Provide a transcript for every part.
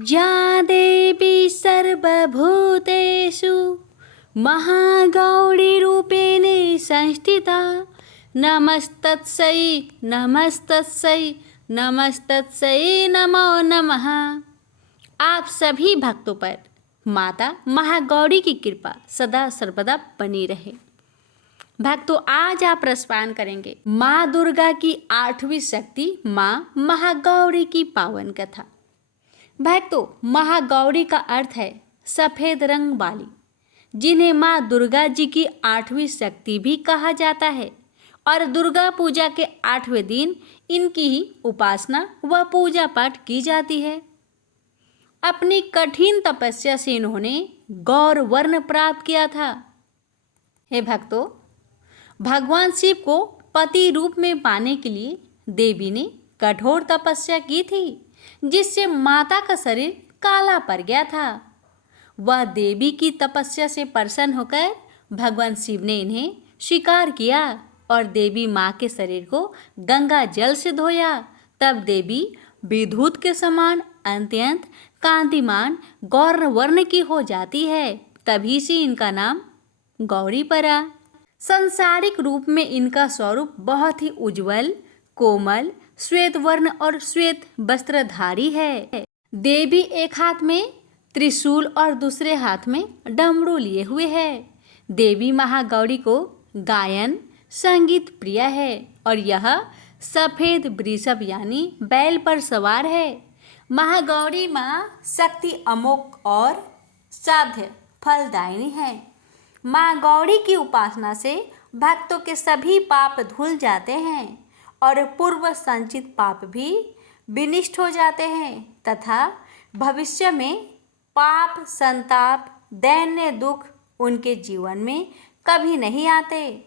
या देवी सर्वभूतेषु महागौरीरूपेण संस्थिता नमस्तस्यै नमस्तस्यै नमस्तस्यै नमो नमः। आप सभी भक्तों पर माता महागौरी की कृपा सदा सर्वदा बनी रहे। भक्तों, आज आप रसपान करेंगे माँ दुर्गा की 8वीं शक्ति माँ महागौरी की पावन कथा। भक्तों, महागौरी का अर्थ है सफ़ेद रंग वाली, जिन्हें माँ दुर्गा जी की 8वीं शक्ति भी कहा जाता है और दुर्गा पूजा के 8वें दिन इनकी ही उपासना व पूजा पाठ की जाती है। अपनी कठिन तपस्या से इन्होंने गौर वर्ण प्राप्त किया था। हे भक्तों, भगवान शिव को पति रूप में पाने के लिए देवी ने कठोर तपस्या की थी, जिससे माता का शरीर काला पड़ गया था। वह देवी की तपस्या से प्रसन्न होकर भगवान शिव ने इन्हें स्वीकार किया और देवी माँ के शरीर को गंगा जल से धोया। तब देवी विद्युत के समान अत्यंत कांतिमान गौर वर्ण की हो जाती है। तभी से इनका नाम गौरी पड़ा। सांसारिक रूप में इनका स्वरूप बहुत ही उज्जवल, कोमल, श्वेत वर्ण और श्वेत वस्त्रधारी है। देवी एक हाथ में त्रिशूल और दूसरे हाथ में डमरू लिए हुए है। देवी महागौरी को गायन संगीत प्रिय है और यह सफेद वृषभ यानी बैल पर सवार है। महागौरी माँ शक्ति अमोघ और साध्य फलदायिनी है। माँ गौरी की उपासना से भक्तों के सभी पाप धुल जाते हैं और पूर्व संचित पाप भी विनिष्ट हो जाते हैं तथा भविष्य में पाप, संताप, दैन्य दुख उनके जीवन में कभी नहीं आते।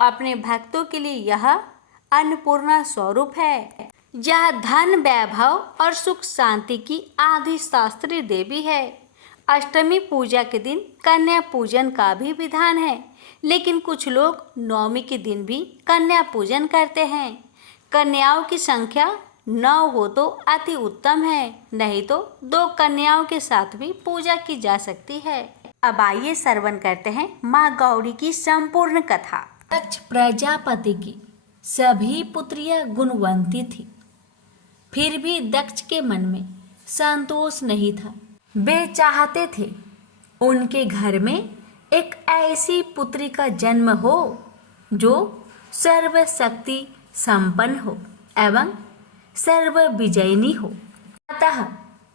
अपने भक्तों के लिए यह अन्नपूर्णा स्वरूप है। यह धन, वैभव और सुख शांति की आदि शास्त्रीय देवी है। अष्टमी पूजा के दिन कन्या पूजन का भी विधान है, लेकिन कुछ लोग नवमी के दिन भी कन्या पूजन करते हैं। कन्याओं की संख्या 9 हो तो अति उत्तम है, नहीं तो 2 कन्याओं के साथ भी पूजा की जा सकती है। अब आइए श्रवण करते हैं माँ गौरी की संपूर्ण कथा। दक्ष प्रजापति की सभी पुत्रियां गुणवंती थी, फिर भी दक्ष के मन में संतोष नहीं था। वे चाहते थे उनके घर में एक ऐसी पुत्री का जन्म हो जो सर्वशक्ति संपन्न हो एवं सर्व विजयिनी हो। अतः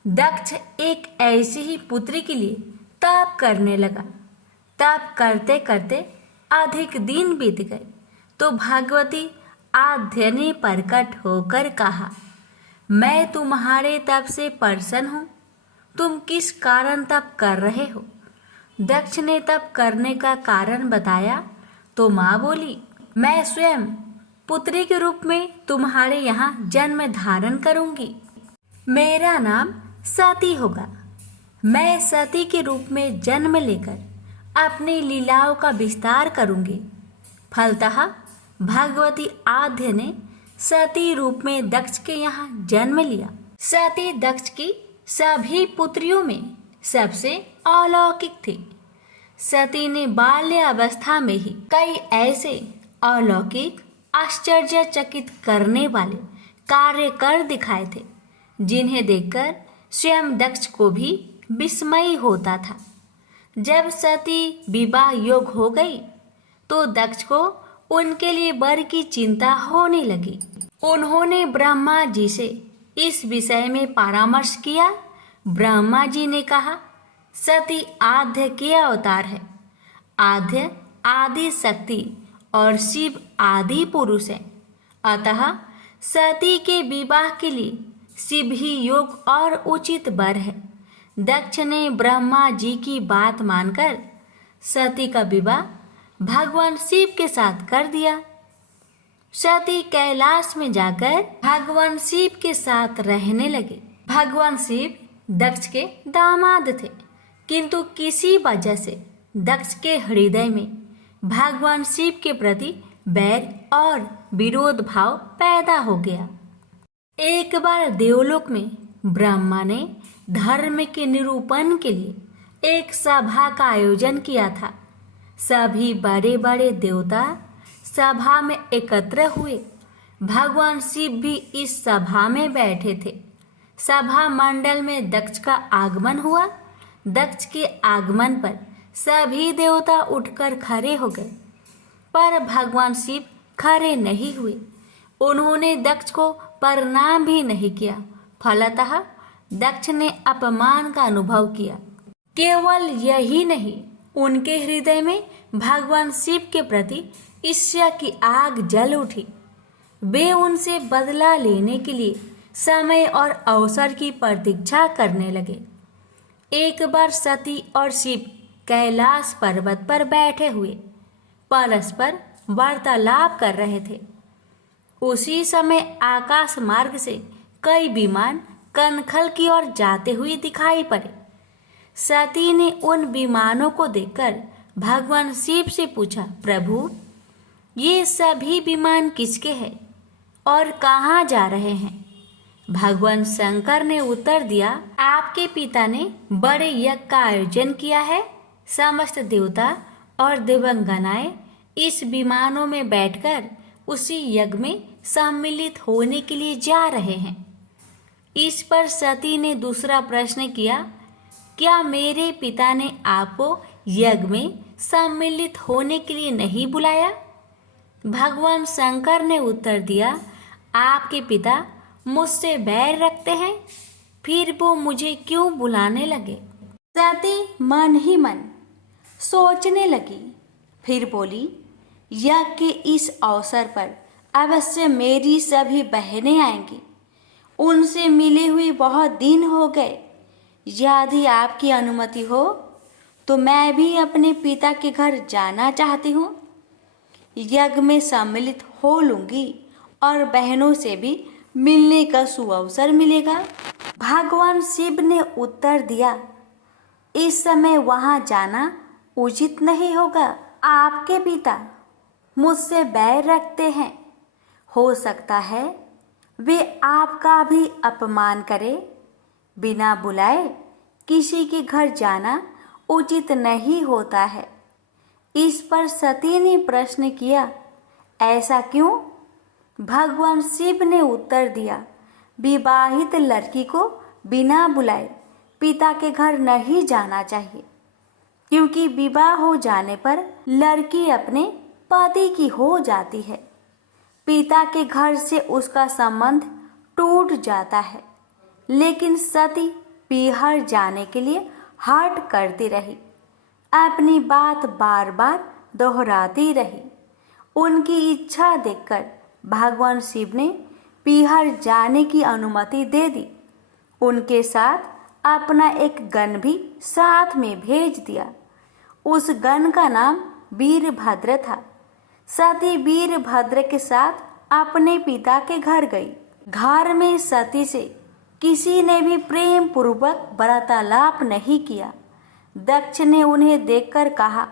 दक्ष एक ऐसी ही पुत्री के लिए तप करने लगा। तप करते करते अधिक दिन बीत गए तो भगवती आद्य ने प्रकट होकर कहा, मैं तुम्हारे तप से प्रसन्न हूँ। तुम किस कारण तप कर रहे हो? दक्ष ने तप करने का कारण बताया तो माँ बोली, मैं स्वयं पुत्री के रूप में तुम्हारे यहाँ जन्म धारण करूंगी। मेरा नाम सती होगा। मैं सती के रूप में जन्म लेकर अपनी लीलाओं का विस्तार करूंगी। फलतः भगवती आद्य ने सती रूप में दक्ष के यहाँ जन्म लिया। सती दक्ष की सभी पुत्रियों में सबसे अलौकिक थी। सती ने बाल्य अवस्था में ही कई ऐसे अलौकिक, आश्चर्यचकित करने वाले कार्य कर दिखाए थे, जिन्हें देखकर स्वयं दक्ष को भी विस्मय होता था। जब सती विवाह योग हो गई तो दक्ष को उनके लिए वर की चिंता होने लगी। उन्होंने ब्रह्मा जी से इस विषय में परामर्श किया। ब्रह्मा जी ने कहा, सती आद्य के अवतार है। आद्य आदि शक्ति और शिव आदि पुरुष है। अतः सती के विवाह के लिए शिव ही योग और उचित वर है। दक्ष ने ब्रह्मा जी की बात मानकर सती का विवाह भगवान शिव के साथ कर दिया। सती कैलाश में जाकर भगवान शिव के साथ रहने लगे। भगवान शिव दक्ष के दामाद थे, किंतु किसी वजह से दक्ष के हृदय में भगवान शिव के प्रति बैर और विरोध भाव पैदा हो गया। एक बार देवलोक में ब्रह्मा ने धर्म के निरूपण के लिए एक सभा का आयोजन किया था। सभी बड़े बड़े देवता सभा में एकत्र हुए। भगवान शिव भी इस सभा में बैठे थे। सभा मंडल में दक्ष का आगमन हुआ। दक्ष के आगमन पर सभी देवता उठकर खड़े हो गए, पर भगवान शिव खड़े नहीं हुए। उन्होंने दक्ष को प्रणाम भी नहीं किया। फलतः दक्ष ने अपमान का अनुभव किया। केवल यही नहीं, उनके हृदय में भगवान शिव के प्रति ईर्ष्या की आग जल उठी। वे उनसे बदला लेने के लिए समय और अवसर की प्रतीक्षा करने लगे। एक बार सती और शिव कैलाश पर्वत पर बैठे हुए परस्पर वार्तालाप कर रहे थे। उसी समय आकाश मार्ग से कई विमान कनखल की ओर जाते हुए दिखाई पड़े। सती ने उन विमानों को देखकर भगवान शिव से पूछा, प्रभु, ये सभी विमान किसके हैं और कहाँ जा रहे हैं? भगवान शंकर ने उत्तर दिया, आपके पिता ने बड़े यज्ञ का आयोजन किया है। समस्त देवता और देवांगनाएं इस विमानों में बैठकर उसी यज्ञ में सम्मिलित होने के लिए जा रहे हैं। इस पर सती ने दूसरा प्रश्न किया, क्या मेरे पिता ने आपको यज्ञ में सम्मिलित होने के लिए नहीं बुलाया? भगवान शंकर ने उत्तर दिया, आपके पिता मुझसे बैर रखते हैं, फिर वो मुझे क्यों बुलाने लगे? सती मन ही मन सोचने लगी। फिर बोली, यज्ञ के इस अवसर पर अवश्य मेरी सभी बहनें आएंगी। उनसे मिले हुए बहुत दिन हो गए। यदि आपकी अनुमति हो तो मैं भी अपने पिता के घर जाना चाहती हूँ। यज्ञ में सम्मिलित हो लूँगी और बहनों से भी मिलने का सुअवसर मिलेगा। भगवान शिव ने उत्तर दिया, इस समय वहाँ जाना उचित नहीं होगा। आपके पिता मुझसे बैर रखते हैं। हो सकता है वे आपका भी अपमान करे। बिना बुलाए किसी के घर जाना उचित नहीं होता है। इस पर सती ने प्रश्न किया, ऐसा क्यों? भगवान शिव ने उत्तर दिया, विवाहित लड़की को बिना बुलाए पिता के घर नहीं जाना चाहिए, क्योंकि विवाह हो जाने पर लड़की अपने पति की हो जाती है। पिता के घर से उसका संबंध टूट जाता है। लेकिन सती पीहर जाने के लिए हठ करती रही, अपनी बात बार बार दोहराती रही। उनकी इच्छा देखकर भगवान शिव ने पीहर जाने की अनुमति दे दी। उनके साथ अपना एक गण भी साथ में भेज दिया। उस गण का नाम वीरभद्र था। सती वीरभद्र के साथ अपने पिता के घर गई। घर में सती से किसी ने भी प्रेम पूर्वक वार्तालाप नहीं किया। दक्ष ने उन्हें देखकर कहा,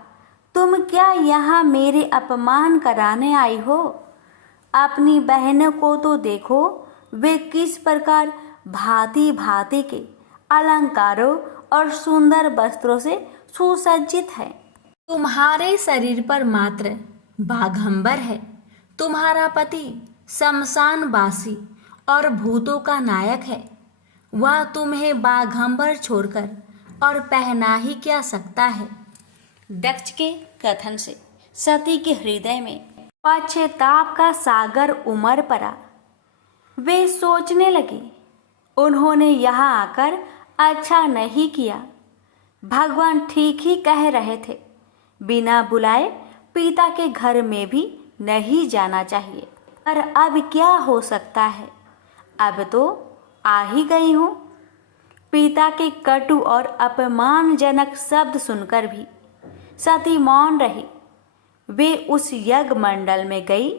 तुम क्या यहाँ मेरे अपमान कराने आई हो? अपनी बहनों को तो देखो, वे किस प्रकार भांति भांति के अलंकारों और सुंदर वस्त्रों से सुसज्जित है। तुम्हारे शरीर पर मात्र बाघंबर है। तुम्हारा पति शमशानवासी और भूतों का नायक है। वह तुम्हें बाघंबर छोड़कर और पहना ही क्या सकता है? दक्ष के कथन से सती के हृदय में पश्चाताप का सागर उमड़ पड़ा। वे सोचने लगे, उन्होंने यहाँ आकर अच्छा नहीं किया। भगवान ठीक ही कह रहे थे, बिना बुलाए पिता के घर में भी नहीं जाना चाहिए। पर अब क्या हो सकता है? अब तो आ ही गई हूँ। पिता के कटु और अपमानजनक शब्द सुनकर भी सती मौन रही। वे उस यज्ञ मंडल में गई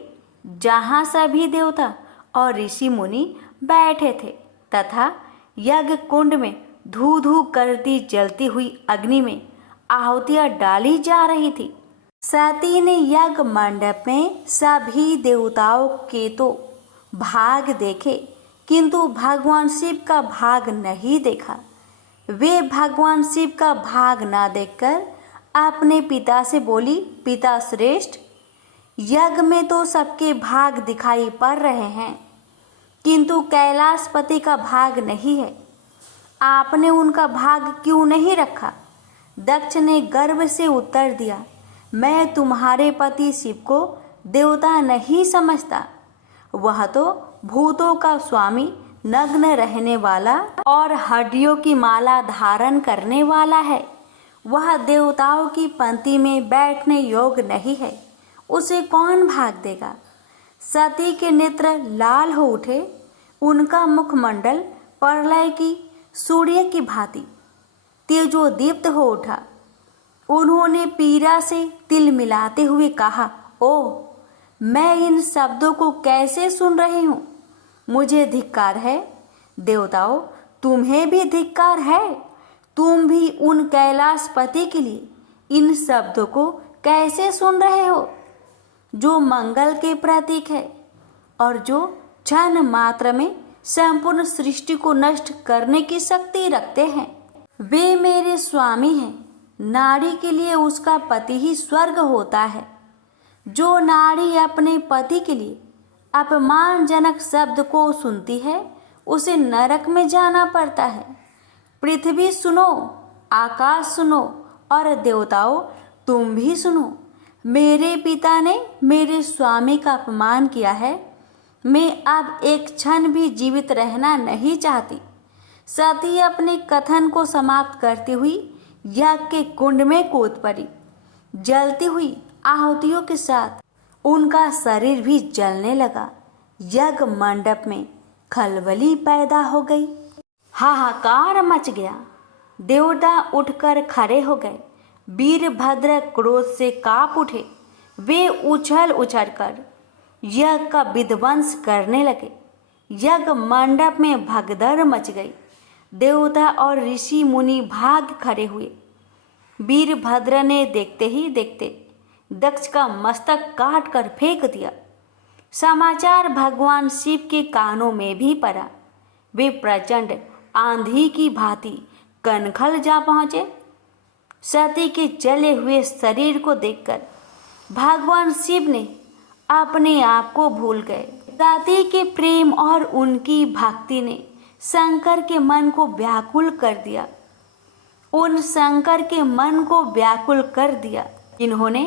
जहाँ सभी देवता और ऋषि मुनि बैठे थे तथा यज्ञ कुंड में धू धू करती जलती हुई अग्नि में आहुतियाँ डाली जा रही थी। सती ने यज्ञ मंडप में सभी देवताओं के तो भाग देखे, किंतु भगवान शिव का भाग नहीं देखा। वे भगवान शिव का भाग ना देखकर अपने पिता से बोली, पिता श्रेष्ठ, यज्ञ में तो सबके भाग दिखाई पड़ रहे हैं, किंतु कैलाशपति का भाग नहीं है। आपने उनका भाग क्यों नहीं रखा? दक्ष ने गर्व से उत्तर दिया, मैं तुम्हारे पति शिव को देवता नहीं समझता। वह तो भूतों का स्वामी, नग्न रहने वाला और हड्डियों की माला धारण करने वाला है। वह देवताओं की पंक्ति में बैठने योग्य नहीं है, उसे कौन भाग देगा? सती के नेत्र लाल हो उठे, उनका मुखमंडल प्रलय की सूर्य की भांति तेजोदीप्त हो उठा। उन्होंने पीड़ा से तिल मिलाते हुए कहा, ओ, मैं इन शब्दों को कैसे सुन रही हूँ? मुझे धिक्कार है। देवताओं, तुम्हें भी धिक्कार है। तुम भी उन कैलाशपति के लिए इन शब्दों को कैसे सुन रहे हो, जो मंगल के प्रतीक है और जो क्षण मात्र में संपूर्ण सृष्टि को नष्ट करने की शक्ति रखते हैं। वे मेरे स्वामी हैं। नारी के लिए उसका पति ही स्वर्ग होता है। जो नारी अपने पति के लिए अपमानजनक शब्द को सुनती है, उसे नरक में जाना पड़ता है। पृथ्वी सुनो, आकाश सुनो और देवताओं तुम भी सुनो। मेरे पिता ने मेरे स्वामी का अपमान किया है। मैं अब एक क्षण भी जीवित रहना नहीं चाहती। सती अपने कथन को समाप्त करती हुई यज्ञ के कुंड में कूद पड़ी। जलती हुई आहुतियों के साथ उनका शरीर भी जलने लगा। यज्ञ मंडप में खलबली पैदा हो गई। हाहाकार मच गया। देवता उठकर खड़े हो गए। वीरभद्र क्रोध से कांप उठे। वे उछल उछल कर यज्ञ का विध्वंस करने लगे। यज्ञ मंडप में भगदड़ मच गई। देवता और ऋषि मुनि भाग खड़े हुए। वीरभद्र ने देखते ही देखते दक्ष का मस्तक काट कर फेंक दिया। समाचार भगवान शिव के कानों में भी पड़ा। वे प्रचंड आंधी की भांति कनखल जा पहुँचे। सती के जले हुए शरीर को देखकर भगवान शिव ने अपने आप को भूल गए। सती के प्रेम और उनकी भक्ति ने शंकर के मन को व्याकुल कर दिया। उन शंकर के मन को व्याकुल कर दिया जिन्होंने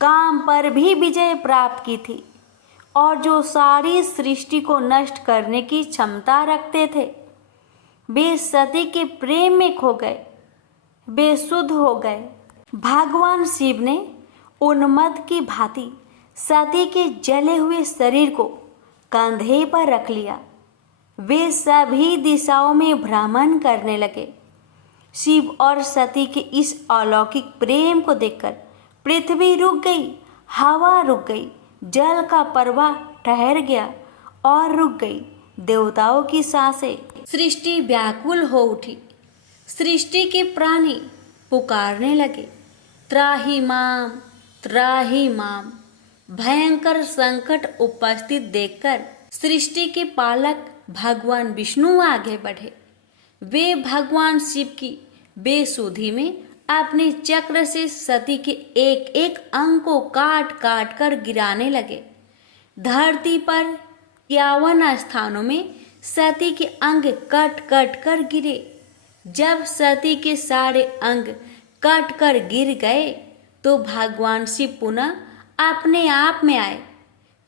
काम पर भी विजय प्राप्त की थी और जो सारी सृष्टि को नष्ट करने की क्षमता रखते थे। वे सती के प्रेम में खो गए, बेसुध हो गए। भगवान शिव ने उन्मत्त की भांति सती के जले हुए शरीर को कंधे पर रख लिया। वे सभी दिशाओं में भ्रमण करने लगे। शिव और सती के इस अलौकिक प्रेम को देखकर पृथ्वी रुक गई, हवा रुक गई, जल का प्रवाह ठहर गया और रुक गई देवताओं की सांसें। सृष्टि व्याकुल हो उठी। सृष्टि के प्राणी पुकारने लगे, त्राहि माम, त्राहि माम। भयंकर संकट उपस्थित देखकर सृष्टि के पालक भगवान विष्णु आगे बढ़े। वे भगवान शिव की बेसुधी में अपने चक्र से सती के एक एक अंग को काट काट कर गिराने लगे। धरती पर 51 स्थानों में सती के अंग कट कट कर गिरे। जब सती के सारे अंग कट कर गिर गए तो भगवान शिव पुनः अपने आप में आए।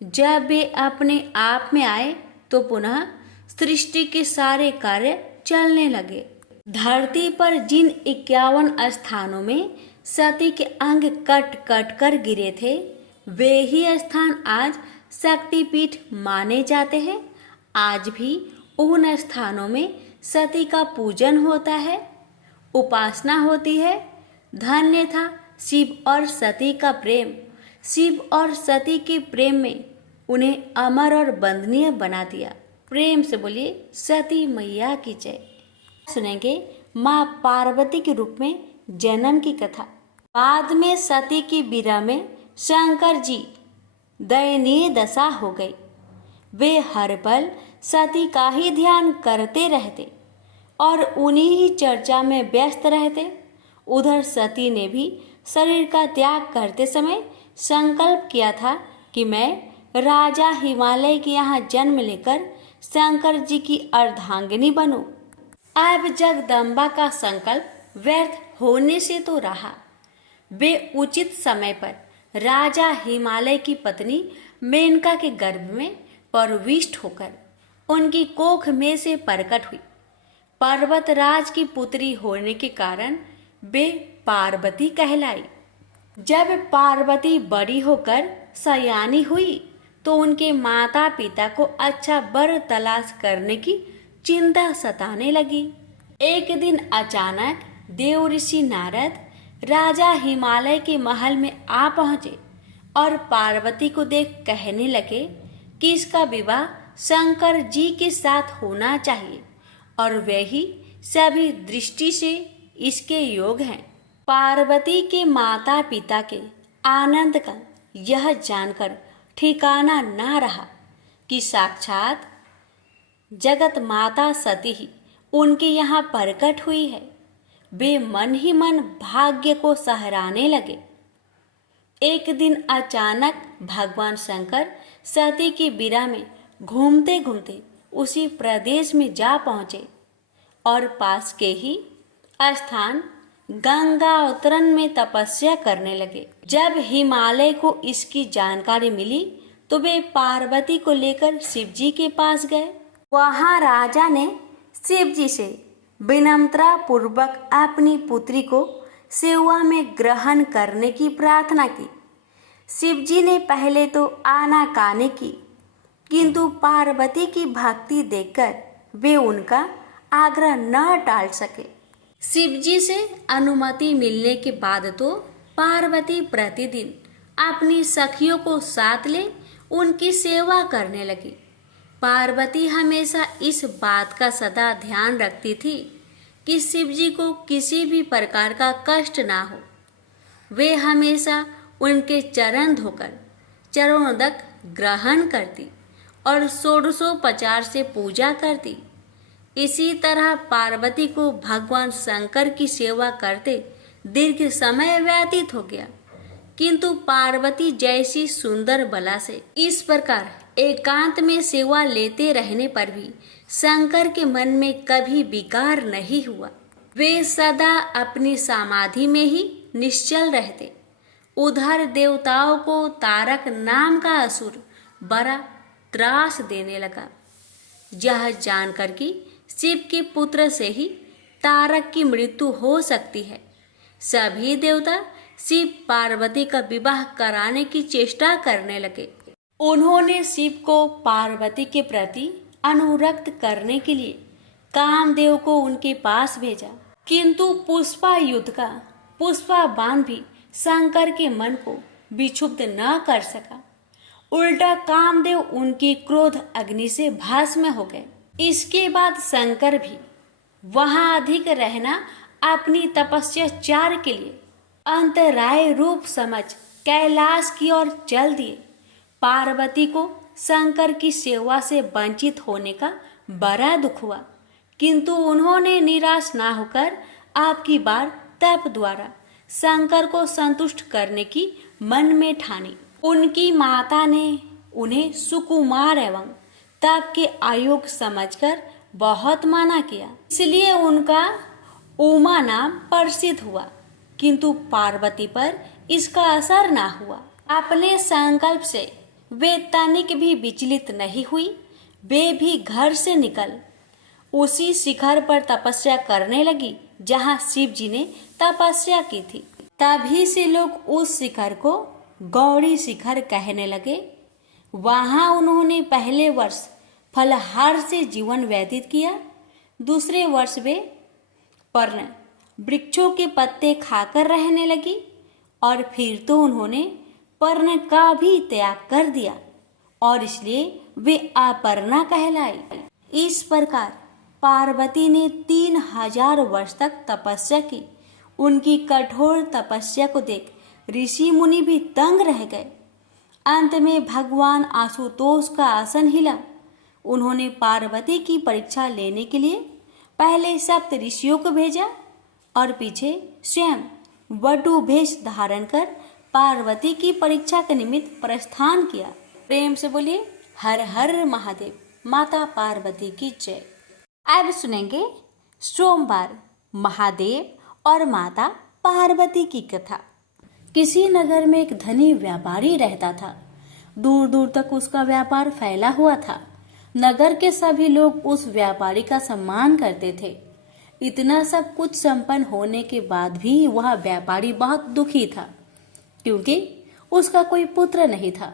जब वे अपने आप में आए तो पुनः सृष्टि के सारे कार्य चलने लगे। धरती पर जिन 51 स्थानों में सती के अंग कट कट कर गिरे थे, वे ही स्थान आज शक्तिपीठ माने जाते हैं। आज भी उन स्थानों में सती का पूजन होता है, उपासना होती है। धन्य था शिव और सती का प्रेम। शिव और सती के प्रेम में उन्हें अमर और वंदनीय बना दिया। प्रेम से बोलिए सती मैया की जय। सुनेंगे माँ पार्वती के रूप में जन्म की कथा। बाद में सती की विरह में शंकर जी दयनीय दशा हो गई। वे हर पल सती का ही ध्यान करते रहते और उन्हीं ही चर्चा में व्यस्त रहते। उधर सती ने भी शरीर का त्याग करते समय संकल्प किया था कि मैं राजा हिमालय के यहाँ जन्म लेकर शंकर जी की अर्धांगिनी बनूं। अब जगदम्बा का संकल्प व्यर्थ होने से तो रहा। वे उचित समय पर राजा हिमालय की पत्नी मेनका के गर्भ में प्रविष्ट होकर उनकी कोख में से प्रकट हुई। पर्वतराज की पुत्री होने के कारण वे पार्वती कहलाई। जब पार्वती बड़ी होकर सयानी हुई तो उनके माता पिता को अच्छा वर तलाश करने की चिंता सताने लगी। एक दिन अचानक देव ऋषि नारद राजा हिमालय के महल में आ पहुंचे और पार्वती को देख कहने लगे कि इसका विवाह शंकर जी के साथ होना चाहिए और वे ही सभी दृष्टि से इसके योग हैं। पार्वती के माता पिता के आनंद का यह जानकर ठिकाना ना रहा कि साक्षात जगत माता सती ही उनके यहाँ प्रकट हुई है। वे मन ही मन भाग्य को सहराने लगे। एक दिन अचानक भगवान शंकर सती की बीरा में घूमते घूमते उसी प्रदेश में जा पहुँचे और पास के ही स्थान गंगा अवतरण में तपस्या करने लगे। जब हिमालय को इसकी जानकारी मिली तो वे पार्वती को लेकर शिव जी के पास गए। वहां राजा ने शिव जी से विनम्रता पूर्वक अपनी पुत्री को सेवा में ग्रहण करने की प्रार्थना की। शिव जी ने पहले तो आनाकानी की, किंतु पार्वती की भक्ति देखकर वे उनका आग्रह न टाल सके। शिव जी से अनुमति मिलने के बाद तो पार्वती प्रतिदिन अपनी सखियों को साथ ले उनकी सेवा करने लगी। पार्वती हमेशा इस बात का सदा ध्यान रखती थी कि शिव जी को किसी भी प्रकार का कष्ट ना हो। वे हमेशा उनके चरण धोकर चरणोदक ग्रहण करती और षोडशोपचार से पूजा करती। इसी तरह पार्वती को भगवान शंकर की सेवा करते दीर्घ समय व्यतीत हो गया, किंतु पार्वती जैसी सुंदर बला से इस प्रकार एकांत में सेवा लेते रहने पर भी शंकर के मन में कभी विकार नहीं हुआ। वे सदा अपनी समाधि में ही निश्चल रहते। उधर देवताओं को तारक नाम का असुर बड़ा त्रास देने लगा। यह जानकर कि शिव के पुत्र से ही तारक की मृत्यु हो सकती है, सभी देवता शिव पार्वती का विवाह कराने की चेष्टा करने लगे। उन्होंने शिव को पार्वती के प्रति अनुरक्त करने के लिए कामदेव को उनके पास भेजा, किंतु पुष्पा युद्ध का पुष्पा बाण भी शंकर के मन को विक्षुब्ध न कर सका। उल्टा कामदेव उनकी क्रोध अग्नि से भस्म हो गए। इसके बाद शंकर भी वहां अधिक रहना अपनी तपस्याचार के लिए अंतराय रूप समझ कैलाश की ओर चल दिए। पार्वती को शंकर की सेवा से वंचित होने का बड़ा दुख हुआ, किंतु उन्होंने निराश ना होकर आपकी बार तप द्वारा शंकर को संतुष्ट करने की मन में ठानी। उनकी माता ने उन्हें सुकुमार एवं तप के आयोग समझकर बहुत माना किया, इसलिए उनका उमा नाम प्रसिद्ध हुआ, किंतु पार्वती पर इसका असर ना हुआ। अपने संकल्प से वे तनिक भी विचलित नहीं हुई। वे भी घर से निकल उसी शिखर पर तपस्या करने लगी जहाँ शिव जी ने तपस्या की थी। तभी से लोग उस शिखर को गौरी शिखर कहने लगे। वहाँ उन्होंने पहले वर्ष फलहार से जीवन व्यतीत किया। दूसरे वर्ष वे पर्ण वृक्षों के पत्ते खाकर रहने लगी और फिर तो उन्होंने पर्ण का भी त्याग कर दिया और इसलिए वे अपर्णा कहलाई। इस प्रकार पार्वती ने 3000 वर्ष तक तपस्या की। उनकी कठोर तपस्या को देख ऋषि मुनि भी दंग रह गए। अंत में भगवान आशुतोष का आसन हिला। उन्होंने पार्वती की परीक्षा लेने के लिए पहले सप्त ऋषियों को भेजा और पीछे स्वयं वटु भेष धारण कर पार्वती की परीक्षा के निमित्त प्रस्थान किया। प्रेम से बोलिए हर हर महादेव, माता पार्वती की जय। अब सुनेंगे सोमवार, महादेव और माता पार्वती की कथा। किसी नगर में एक धनी व्यापारी रहता था। दूर दूर तक उसका व्यापार फैला हुआ था। नगर के सभी लोग उस व्यापारी का सम्मान करते थे। इतना सब कुछ संपन्न होने के बाद भी वह व्यापारी बहुत दुखी था, क्योंकि उसका कोई पुत्र नहीं था,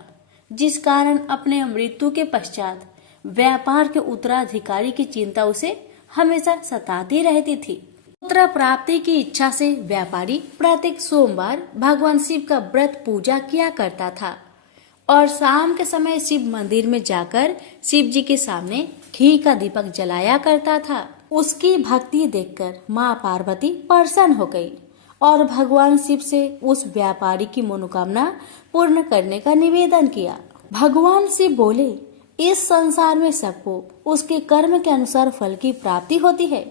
जिस कारण अपने मृत्यु के पश्चात व्यापार के उत्तराधिकारी की चिंता उसे हमेशा सताती रहती थी। पुत्र प्राप्ति की इच्छा से व्यापारी प्रत्येक सोमवार भगवान शिव का व्रत पूजा किया करता था और शाम के समय शिव मंदिर में जाकर शिव जी के सामने घी का दीपक जलाया करता था। उसकी भक्ति देखकर माँ पार्वती प्रसन्न हो गई और भगवान शिव से उस व्यापारी की मनोकामना पूर्ण करने का निवेदन किया। भगवान शिव बोले, इस संसार में सबको उसके कर्म के अनुसार फल की प्राप्ति होती है।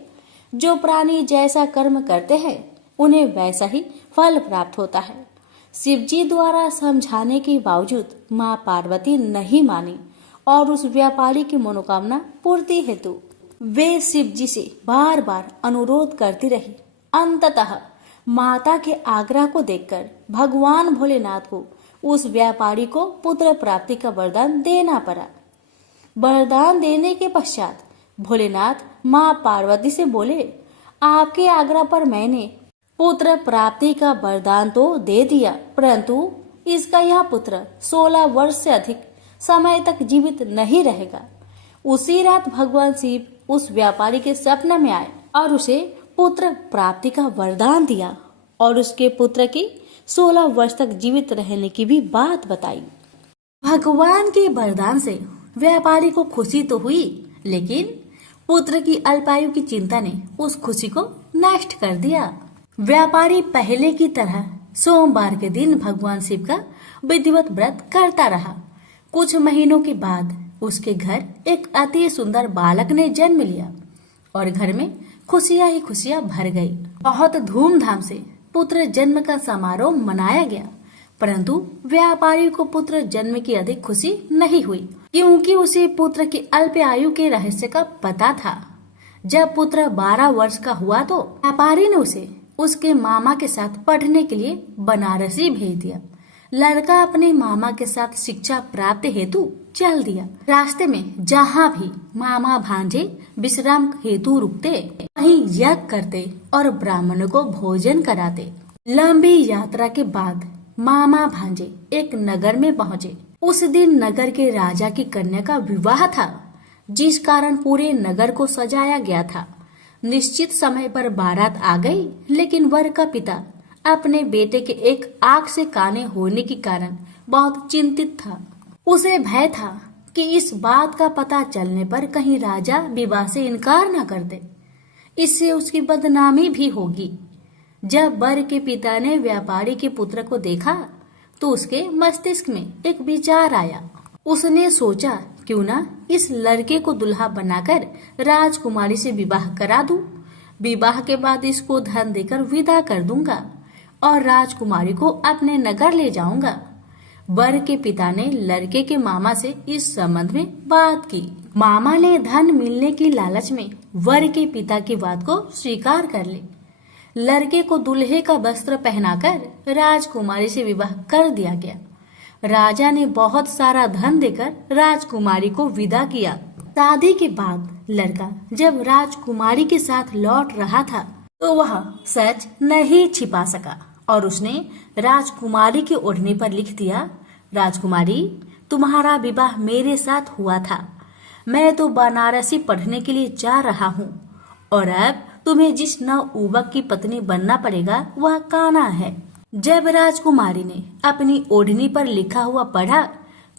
जो प्राणी जैसा कर्म करते हैं उन्हें वैसा ही फल प्राप्त होता है। शिव जी द्वारा समझाने के बावजूद माँ पार्वती नहीं मानी और उस व्यापारी की मनोकामना पूर्ति हेतु वे शिव जी से बार बार अनुरोध करती रही। अंततः माता के आग्रह को देखकर भगवान भोलेनाथ को उस व्यापारी को पुत्र प्राप्ति का वरदान देना पड़ा। वरदान देने के पश्चात भोलेनाथ माँ पार्वती से बोले, आपके आग्रह पर मैंने पुत्र प्राप्ति का वरदान तो दे दिया, परंतु इसका यह पुत्र 16 वर्ष से अधिक समय तक जीवित नहीं रहेगा। उसी रात भगवान शिव उस व्यापारी के स्वप्न में आए और उसे पुत्र प्राप्ति का वरदान दिया और उसके पुत्र की 16 वर्ष तक जीवित रहने की भी बात बताई। भगवान के वरदान से व्यापारी को खुशी तो हुई, लेकिन पुत्र की अल्पायु की चिंता ने उस खुशी को नष्ट कर दिया। व्यापारी पहले की तरह सोमवार के दिन भगवान शिव का विधिवत व्रत करता रहा। कुछ महीनों के बाद उसके घर एक अति सुंदर बालक ने जन्म लिया और घर में खुशियां ही खुशियां भर गई। बहुत धूमधाम से पुत्र जन्म का समारोह मनाया गया, परंतु व्यापारी को पुत्र जन्म की अधिक खुशी नहीं हुई, क्योंकि उसे पुत्र की अल्प आयु के रहस्य का पता था। जब पुत्र 12 वर्ष का हुआ तो व्यापारी ने उसे उसके मामा के साथ पढ़ने के लिए बनारसी भेज दिया। लड़का अपने मामा के साथ शिक्षा प्राप्त हेतु चल दिया। रास्ते में जहाँ भी मामा भांजे विश्राम हेतु रुकते, वहीं यज्ञ करते और ब्राह्मणों को भोजन कराते। लंबी यात्रा के बाद मामा भांजे एक नगर में पहुँचे। उस दिन नगर के राजा की कन्या का विवाह था, जिस कारण पूरे नगर को सजाया गया था। निश्चित समय पर बारात आ गई, लेकिन वर का पिता अपने बेटे के एक आंख से काने होने के कारण बहुत चिंतित था। उसे भय था कि इस बात का पता चलने पर कहीं राजा विवाह से इनकार न कर दे, इससे उसकी बदनामी भी होगी। जब वर के पिता ने व्यापारी के पुत्र को देखा तो उसके मस्तिष्क में एक विचार आया। उसने सोचा, क्यों ना इस लड़के को दुल्हा बनाकर राजकुमारी से विवाह करा दूं। विवाह के बाद इसको धन देकर विदा कर दूंगा और राजकुमारी को अपने नगर ले जाऊंगा। वर के पिता ने लड़के के मामा से इस संबंध में बात की। मामा ने धन मिलने की लालच में वर के पिता की बात को स्वीकार कर ली। लड़के को दूल्हे का वस्त्र पहनाकर राजकुमारी से विवाह कर दिया गया। राजा ने बहुत सारा धन देकर राजकुमारी को विदा किया। शादी के बाद लड़का जब राजकुमारी के साथ लौट रहा था तो वह सच नहीं छिपा सका और उसने राजकुमारी की ओढ़नी पर लिख दिया, राजकुमारी, तुम्हारा विवाह मेरे साथ हुआ था। मैं तो बनारसी पढ़ने के लिए जा रहा हूँ और अब तुम्हें जिस नवयुवक की पत्नी बनना पड़ेगा वह कान्हा है। जब राजकुमारी ने अपनी ओढ़नी पर लिखा हुआ पढ़ा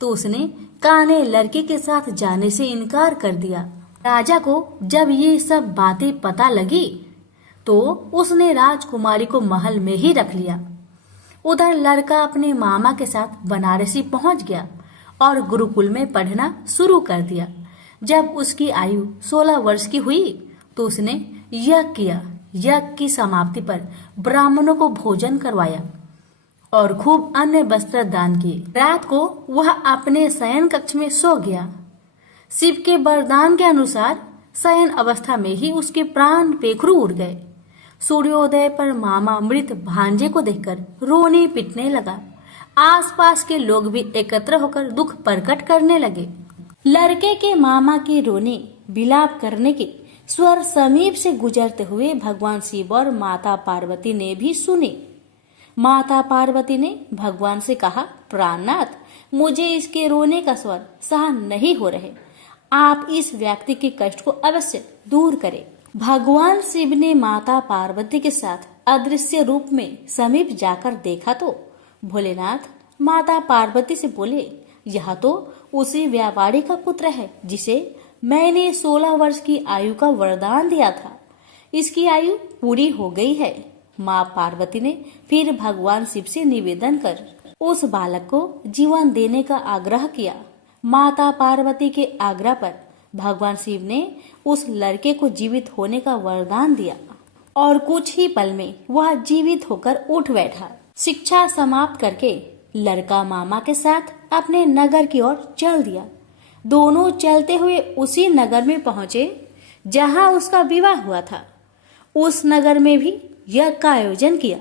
तो उसने कान्हे लड़के के साथ जाने से इनकार कर दिया। राजा को जब ये सब बातें पता लगी तो उसने राजकुमारी को महल में ही रख लिया। उधर लड़का अपने मामा के साथ बनारसी पहुंच गया और गुरुकुल में पढ़ना शुरू कर दिया। जब उसकी आयु 16 वर्ष की हुई तो उसने यज्ञ किया। यज्ञ की समाप्ति पर ब्राह्मणों को भोजन करवाया और खूब अन्य वस्त्र दान किए। रात को वह अपने शयन कक्ष में सो गया। शिव के वरदान के अनुसार शयन अवस्था में ही उसके प्राण पेखरू उड़ गए। सूर्योदय पर मामा मृत भांजे को देखकर रोने पिटने लगा। आसपास के लोग भी एकत्र होकर दुख प्रकट करने लगे। लड़के के मामा के रोने विलाप करने के स्वर समीप से गुजरते हुए भगवान शिव और माता पार्वती ने भी सुने। माता पार्वती ने भगवान से कहा, प्राणनाथ, मुझे इसके रोने का स्वर सहन नहीं हो रहे, आप इस व्यक्ति के कष्ट को अवश्य दूर करें। भगवान शिव ने माता पार्वती के साथ अदृश्य रूप में समीप जाकर देखा तो भोलेनाथ माता पार्वती से बोले, यह तो उसी व्यापारी का पुत्र है जिसे मैंने 16 वर्ष की आयु का वरदान दिया था। इसकी आयु पूरी हो गई है। माँ पार्वती ने फिर भगवान शिव से निवेदन कर उस बालक को जीवन देने का आग्रह किया। माता पार्वती के आग्रह पर भगवान शिव ने उस लड़के को जीवित होने का वरदान दिया और कुछ ही पल में वह जीवित होकर उठ बैठा। शिक्षा समाप्त करके लड़का मामा के साथ अपने नगर की ओर चल दिया। दोनों चलते हुए उसी नगर में पहुंचे जहां उसका विवाह हुआ था। उस नगर में भी यज्ञ का आयोजन किया।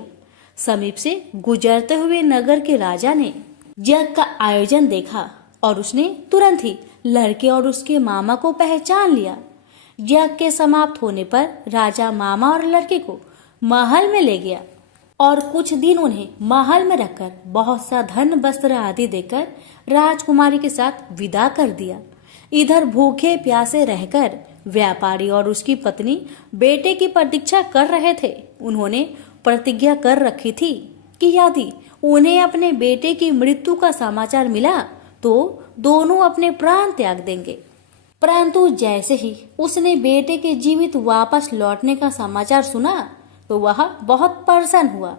समीप से गुजरते हुए नगर के राजा ने यज्ञ का आयोजन देखा और उसने तुरंत ही लड़के और उसके मामा को पहचान लिया। यज्ञ के समाप्त होने पर राजा मामा और लड़के को महल में ले गया और कुछ दिन उन्हें महल में रखकर बहुत सा धन वस्त्र आदि देकर राजकुमारी के साथ विदा कर दिया। इधर भूखे प्यासे रहकर व्यापारी और उसकी पत्नी बेटे की प्रतीक्षा कर रहे थे। उन्होंने प्रतिज्ञा कर रखी थी कि यदि उन्हें अपने बेटे की मृत्यु का समाचार मिला तो दोनों अपने प्राण त्याग देंगे। परंतु जैसे ही उसने बेटे के जीवित वापस लौटने का समाचार सुना तो वह बहुत प्रसन्न हुआ।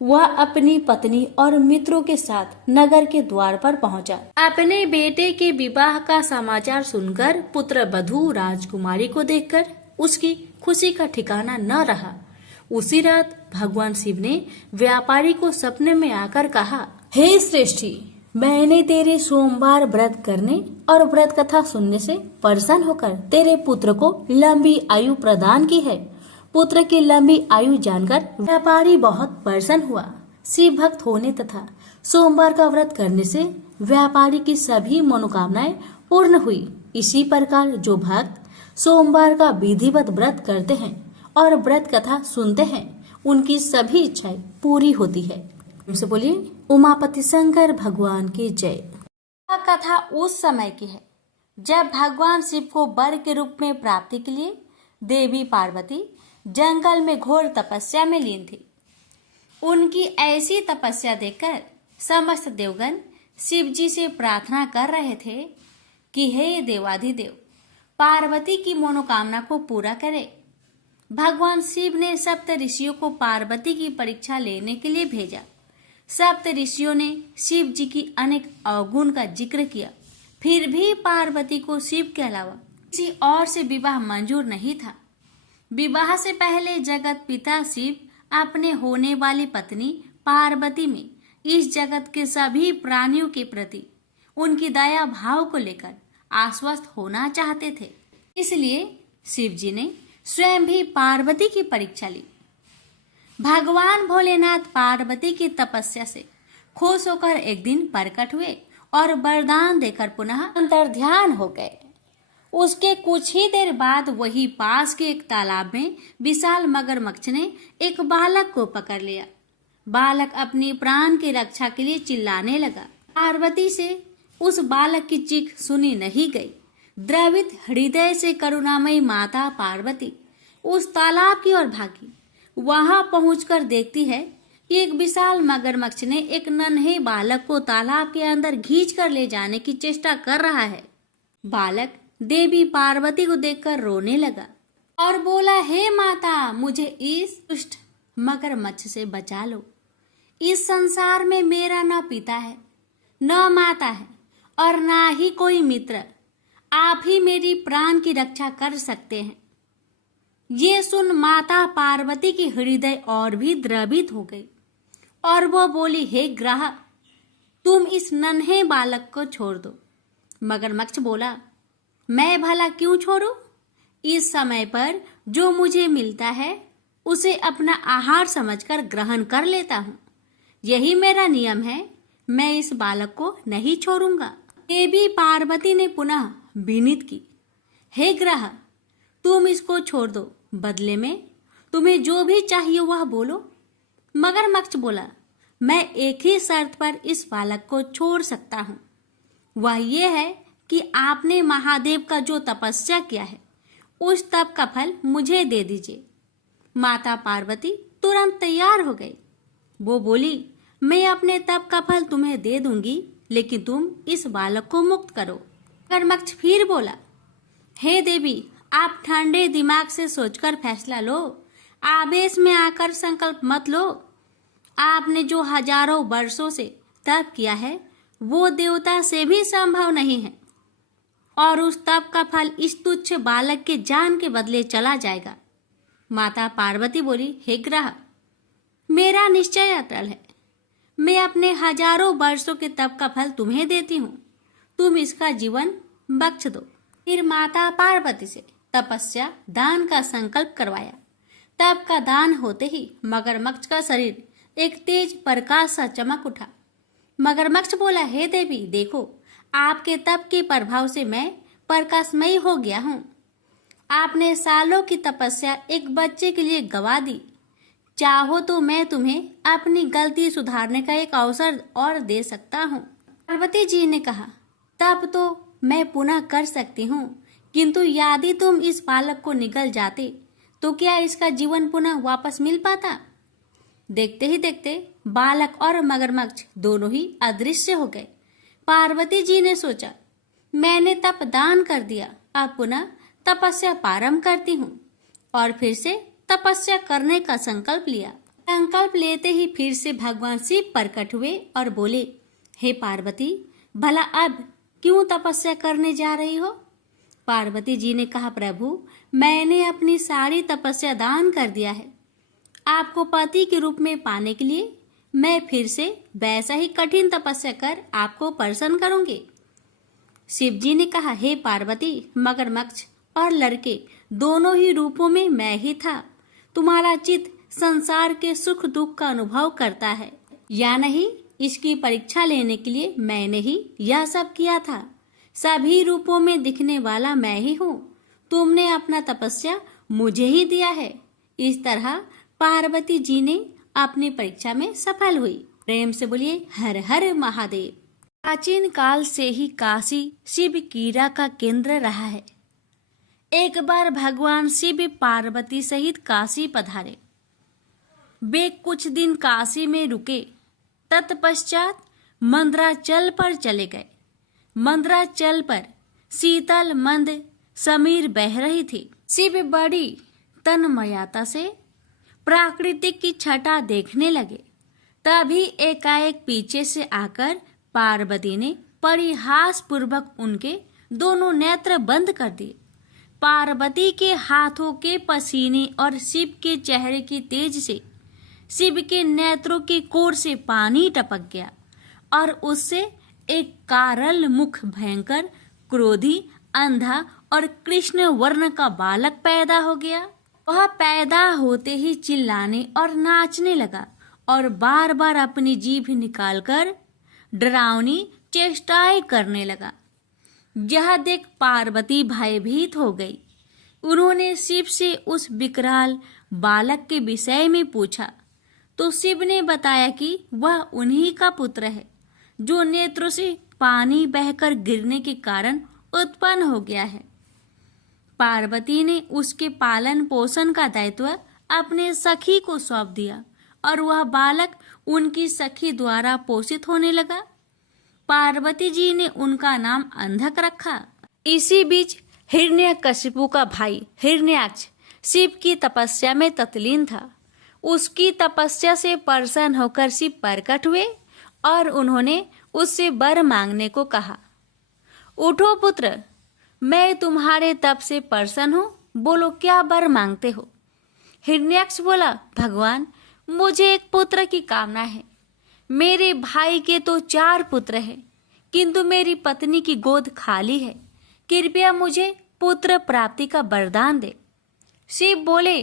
वह अपनी पत्नी और मित्रों के साथ नगर के द्वार पर पहुंचा। अपने बेटे के विवाह का समाचार सुनकर पुत्र वधू राजकुमारी को देखकर उसकी खुशी का ठिकाना न रहा। उसी रात भगवान शिव ने व्यापारी को सपने में आकर कहा, हे श्रेष्ठी, मैंने तेरे सोमवार व्रत करने और व्रत कथा सुनने से प्रसन्न होकर तेरे पुत्र को लंबी आयु प्रदान की है। पुत्र की लंबी आयु जानकर व्यापारी बहुत प्रसन्न हुआ। शिव भक्त होने तथा सोमवार का व्रत करने से व्यापारी की सभी मनोकामनाएं पूर्ण हुई। इसी प्रकार जो भक्त सोमवार का विधिवत व्रत करते हैं और व्रत कथा सुनते हैं उनकी सभी इच्छाएं पूरी होती है। हमसे बोलिए उमापति शंकर भगवान की जय। यह कथा उस समय की है जब भगवान शिव को वर के रूप में प्राप्ति के लिए देवी पार्वती जंगल में घोर तपस्या में लीन थी। उनकी ऐसी तपस्या देखकर समस्त देवगण शिव जी से प्रार्थना कर रहे थे कि हे देवाधिदेव, पार्वती की मनोकामना को पूरा करे। भगवान शिव ने सप्त ऋषियों को पार्वती की परीक्षा लेने के लिए भेजा। सप्त ऋषियों ने शिव जी की अनेक अवगुण का जिक्र किया, फिर भी पार्वती को शिव के अलावा किसी और से विवाह मंजूर नहीं था। विवाह से पहले जगत पिता शिव अपने होने वाली पत्नी पार्वती में इस जगत के सभी प्राणियों के प्रति उनकी दया भाव को लेकर आश्वस्त होना चाहते थे। इसलिए शिव जी ने स्वयं भी पार्वती की परीक्षा ली। भगवान भोलेनाथ पार्वती की तपस्या से खुश होकर एक दिन प्रकट हुए और वरदान देकर पुनः अंतर्ध्यान हो गए। उसके कुछ ही देर बाद वही पास के एक तालाब में विशाल मगरमच्छ ने एक बालक को पकड़ लिया। बालक अपनी प्राण की रक्षा के लिए चिल्लाने लगा। पार्वती से उस बालक की चीख सुनी नहीं गई। द्रवित हृदय से करुणामयी माता पार्वती उस तालाब की ओर भागी। वहां पहुंचकर देखती है कि एक विशाल मगरमच्छ ने एक नन्हे बालक को तालाब के अंदर खींच कर ले जाने की चेष्टा कर रहा है। बालक देवी पार्वती को देखकर रोने लगा और बोला, हे माता, मुझे इस दुष्ट मगरमच्छ से बचा लो। इस संसार में मेरा न पिता है, न माता है और न ही कोई मित्र। आप ही मेरी प्राण की रक्षा कर सकते हैं। ये सुन माता पार्वती की हृदय और भी द्रवित हो गई और वो बोली, हे ग्रह, तुम इस नन्हे बालक को छोड़ दो। मगरमच्छ बोला, मैं भला क्यों छोड़ूं? इस समय पर जो मुझे मिलता है उसे अपना आहार समझकर ग्रहण कर लेता हूँ। यही मेरा नियम है, मैं इस बालक को नहीं छोड़ूंगा। देवी पार्वती ने पुनः विनीत की, हे ग्रह, तुम इसको छोड़ दो, बदले में तुम्हें जो भी चाहिए वह बोलो। मगरमच्छ बोला, मैं एक ही शर्त पर इस बालक को छोड़ सकता हूँ। वह ये है कि आपने महादेव का जो तपस्या किया है उस तप का फल मुझे दे दीजिए। माता पार्वती तुरंत तैयार हो गई। वो बोली, मैं अपने तप का फल तुम्हें दे दूंगी, लेकिन तुम इस बालक को मुक्त करो। मगरमच्छ फिर बोला, हे देवी, आप ठंडे दिमाग से सोचकर फैसला लो, आवेश में आकर संकल्प मत लो। आपने जो हजारों वर्षों से तप किया है वो देवता से भी संभव नहीं है, और उस तप का फल इस तुच्छ बालक के जान के बदले चला जाएगा। माता पार्वती बोली, हे ग्रह, मेरा निश्चय अटल है, मैं अपने हजारों वर्षों के तप का फल तुम्हें देती हूँ, तुम इसका जीवन बख्श दो। फिर माता पार्वती से तपस्या दान का संकल्प करवाया। तप का दान होते ही मगरमच्छ का शरीर एक तेज प्रकाश सा चमक उठा। मगरमच्छ बोला, हे देवी, देखो, आपके तप के प्रभाव से मैं प्रकाशमयी हो गया हूँ। आपने सालों की तपस्या एक बच्चे के लिए गवा दी। चाहो तो मैं तुम्हें अपनी गलती सुधारने का एक अवसर और दे सकता हूँ। पार्वती जी ने कहा, तब तो मैं पुनः कर सकती हूँ, किंतु यदि तुम इस बालक को निगल जाते तो क्या इसका जीवन पुनः वापस मिल पाता? देखते ही देखते बालक और मगरमच्छ दोनों ही अदृश्य हो गए। पार्वती जी ने सोचा, मैंने तप दान कर दिया, अब पुनः तपस्या प्रारंभ करती हूँ, और फिर से तपस्या करने का संकल्प लिया। संकल्प लेते ही फिर से भगवान शिव प्रकट हुए और बोले, हे पार्वती, भला अब क्यों तपस्या करने जा रही हो? पार्वती जी ने कहा, प्रभु, मैंने अपनी सारी तपस्या दान कर दिया है। आपको पति के रूप में पाने के लिए मैं फिर से वैसा ही कठिन तपस्या कर आपको प्रसन्न करूंगी। शिव जी ने कहा, हे पार्वती, मगरमच्छ और लड़के दोनों ही रूपों में मैं ही था। तुम्हारा चित्त संसार के सुख दुख का अनुभव करता है या नहीं, इसकी परीक्षा लेने के लिए मैंने ही यह सब किया था। सभी रूपों में दिखने वाला मैं ही हूँ। तुमने अपना तपस्या मुझे ही दिया है। इस तरह पार्वती जी ने अपनी परीक्षा में सफल हुई। प्रेम से बोलिए, हर हर महादेव। प्राचीन काल से ही काशी शिव क्रीड़ा का केंद्र रहा है। एक बार भगवान शिव पार्वती सहित काशी पधारे। वे कुछ दिन काशी में रुके। तत्पश्चात मंदराचल पर चले गए। मंदराचल पर शीतल मंद समीर बह रही थी। शिव बड़ी तन्मयता से प्राकृतिक की छटा देखने लगे। तभी एकाएक पीछे से आकर पार्वती ने परिहास पूर्वक उनके दोनों नेत्र बंद कर दिए। पार्वती के हाथों के पसीने और शिव के चेहरे की तेज से शिव के नेत्रों के कोर से पानी टपक गया और उससे एक कारल मुख, भयंकर, क्रोधी, अंधा और कृष्ण वर्ण का बालक पैदा हो गया। वह पैदा होते ही चिल्लाने और नाचने लगा और बार बार अपनी जीभ निकालकर डरावनी चेष्टाएं करने लगा। यह देख पार्वती भयभीत हो गई। उन्होंने शिव से उस विकराल बालक के विषय में पूछा तो शिव ने बताया कि वह उन्हीं का पुत्र है जो नेत्रों से पानी बहकर गिरने के कारण उत्पन्न हो गया है। पार्वती ने उसके पालन पोषण का दायित्व अपने सखी को सौंप दिया और वह बालक उनकी सखी द्वारा पोषित होने लगा। पार्वती जी ने उनका नाम अंधक रखा। इसी बीच हिरण्यकशिपु का भाई हिरण्याक्ष शिव की तपस्या में तत्लीन था। उसकी तपस्या से प्रसन्न होकर शिव प्रकट हुए और उन्होंने उससे वर मांगने को कहा। उठो पुत्र, मैं तुम्हारे तप से प्रसन्न हूँ, बोलो क्या वर मांगते हो। हिरण्याक्ष बोला, भगवान मुझे एक पुत्र की कामना है। मेरे भाई के तो 4 पुत्र हैं, किंतु मेरी पत्नी की गोद खाली है। कृपया मुझे पुत्र प्राप्ति का वरदान दे। शिव बोले,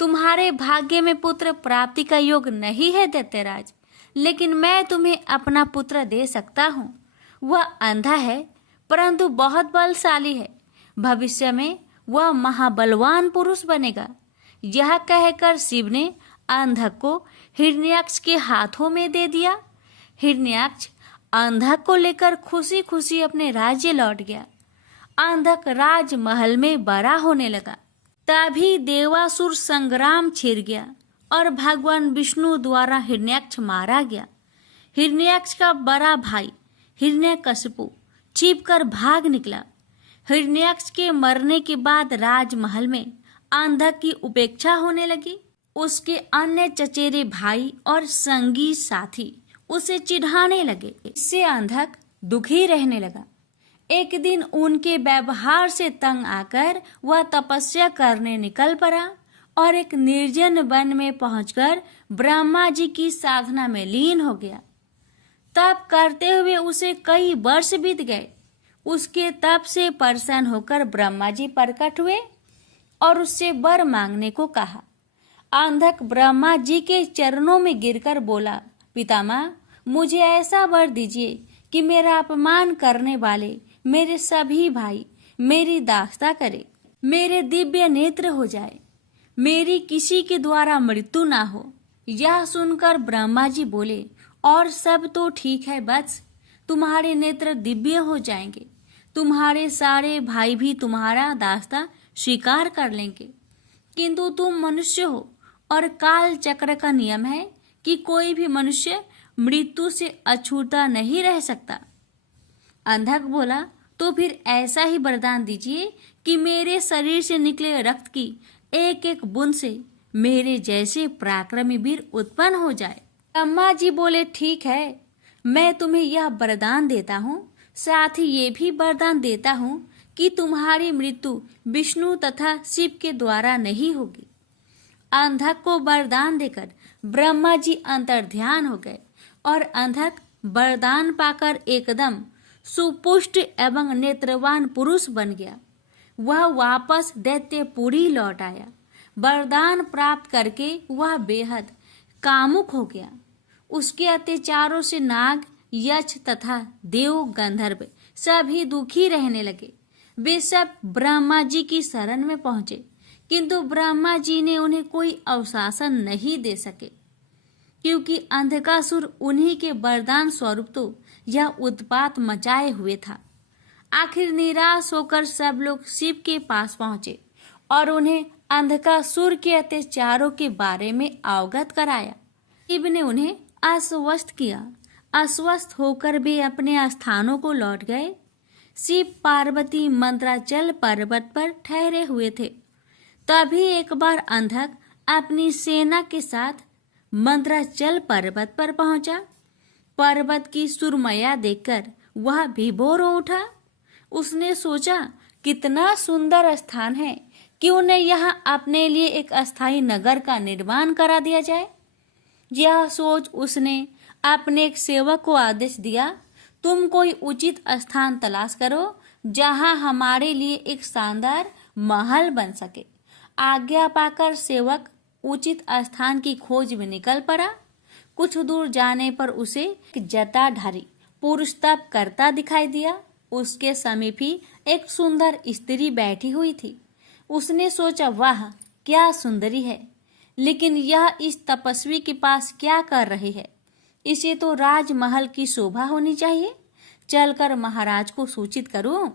तुम्हारे भाग्य में पुत्र प्राप्ति का योग नहीं है दैत्यराज, लेकिन मैं तुम्हें अपना पुत्र दे सकता हूँ। वह अंधा है परंतु बहुत बलशाली है। भविष्य में वह महाबलवान पुरुष बनेगा। यह कहकर शिव ने अंधक को हिरण्याक्ष के हाथों में दे दिया। हिरण्याक्ष अंधक को लेकर खुशी खुशी अपने राज्य लौट गया। अंधक राजमहल में बड़ा होने लगा। तभी देवासुर संग्राम छिड़ गया और भगवान विष्णु द्वारा हिरण्याक्ष मारा गया। हिरण्याक्ष का बड़ा भाई हिरण्यकशिपु छिपकर भाग निकला। हिरण्याक्ष के मरने के बाद राजमहल में अंधक की उपेक्षा होने लगी। उसके अन्य चचेरे भाई और संगी साथी उसे चिढ़ाने लगे। इससे अंधक दुखी रहने लगा। एक दिन उनके व्यवहार से तंग आकर वह तपस्या करने निकल पड़ा और एक निर्जन वन में पहुंचकर ब्रह्मा जी की साधना में लीन हो गया। तप करते हुए उसे कई वर्ष बीत गए। उसके तप से प्रसन्न होकर ब्रह्मा जी प्रकट हुए और उससे वर मांगने को कहा। अंधक ब्रह्मा जी के चरणों में गिरकर बोला, पितामह मुझे ऐसा वर दीजिए कि मेरा अपमान करने वाले मेरे सभी भाई मेरी दास्ता करे, मेरे दिव्य नेत्र हो जाए, मेरी किसी के द्वारा मृत्यु ना हो। यह सुनकर ब्रह्मा जी बोले, और सब तो ठीक है बस, तुम्हारे नेत्र दिव्य हो जाएंगे। तुम्हारे सारे भाई भी तुम्हारा दास्ता स्वीकार कर लेंगे, किंतु तुम मनुष्य हो और काल चक्र का नियम है कि कोई भी मनुष्य मृत्यु से अछूता नहीं रह सकता। अंधक बोला, तो फिर ऐसा ही वरदान दीजिए कि मेरे शरीर से निकले रक्त की एक एक बूंद से मेरे जैसे पराक्रमी वीर उत्पन्न हो जाए। ब्रह्मा जी बोले, ठीक है, मैं तुम्हें यह वरदान देता हूँ, साथ ही ये भी वरदान देता हूँ कि तुम्हारी मृत्यु विष्णु तथा शिव के द्वारा नहीं होगी। अंधक को वरदान देकर ब्रह्मा जी अंतर्ध्यान हो गए और अंधक वरदान पाकर एकदम सुपुष्ट एवं नेत्रवान पुरुष बन गया। वह वापस दैत्यपुरी लौट आया। वरदान प्राप्त करके वह बेहद कामुक हो गया। उसके अत्याचारों से नाग, यक्ष तथा देव गंधर्व सभी दुखी रहने लगे। वे सब ब्रह्मा जी की शरण में पहुंचे, किंतु ब्रह्मा जी ने उन्हें कोई अवशासन नहीं दे सके, क्योंकि अंधकासुर उन्हीं के वरदान स्वरूप तो यह उत्पात मचाए हुए था। आखिर निराश होकर सब लोग शिव के पास पहुंचे और उन्हें अंधकासुर के अत्याचारों के बारे में अवगत कराया। शिव ने उन्हें आश्वस्त किया। आश्वस्त होकर वे अपने स्थानों को लौट गए। शिव पार्वती मंद्राचल पर्वत पर ठहरे हुए थे। तभी एक बार अंधक अपनी सेना के साथ मंद्राचल पर्वत पर पहुंचा। पर्वत की सुरमया देखकर वह विभोर हो उठा। उसने सोचा, कितना सुंदर स्थान है, क्यों न यहाँ अपने लिए एक अस्थायी नगर का निर्माण करा दिया जाए। यह सोच उसने अपने एक सेवक को आदेश दिया, तुम कोई उचित स्थान तलाश करो जहाँ हमारे लिए एक शानदार महल बन सके। आज्ञा पाकर सेवक उचित स्थान की खोज में निकल पड़ा। कुछ दूर जाने पर उसे एक जटाधारी पुरुष तप करता दिखाई दिया। उसके समीप ही एक सुंदर स्त्री बैठी हुई थी। उसने सोचा, वाह क्या सुंदरी है, लेकिन यह इस तपस्वी के पास क्या कर रही है। इसे तो राजमहल की शोभा होनी चाहिए, चलकर महाराज को सूचित करूं।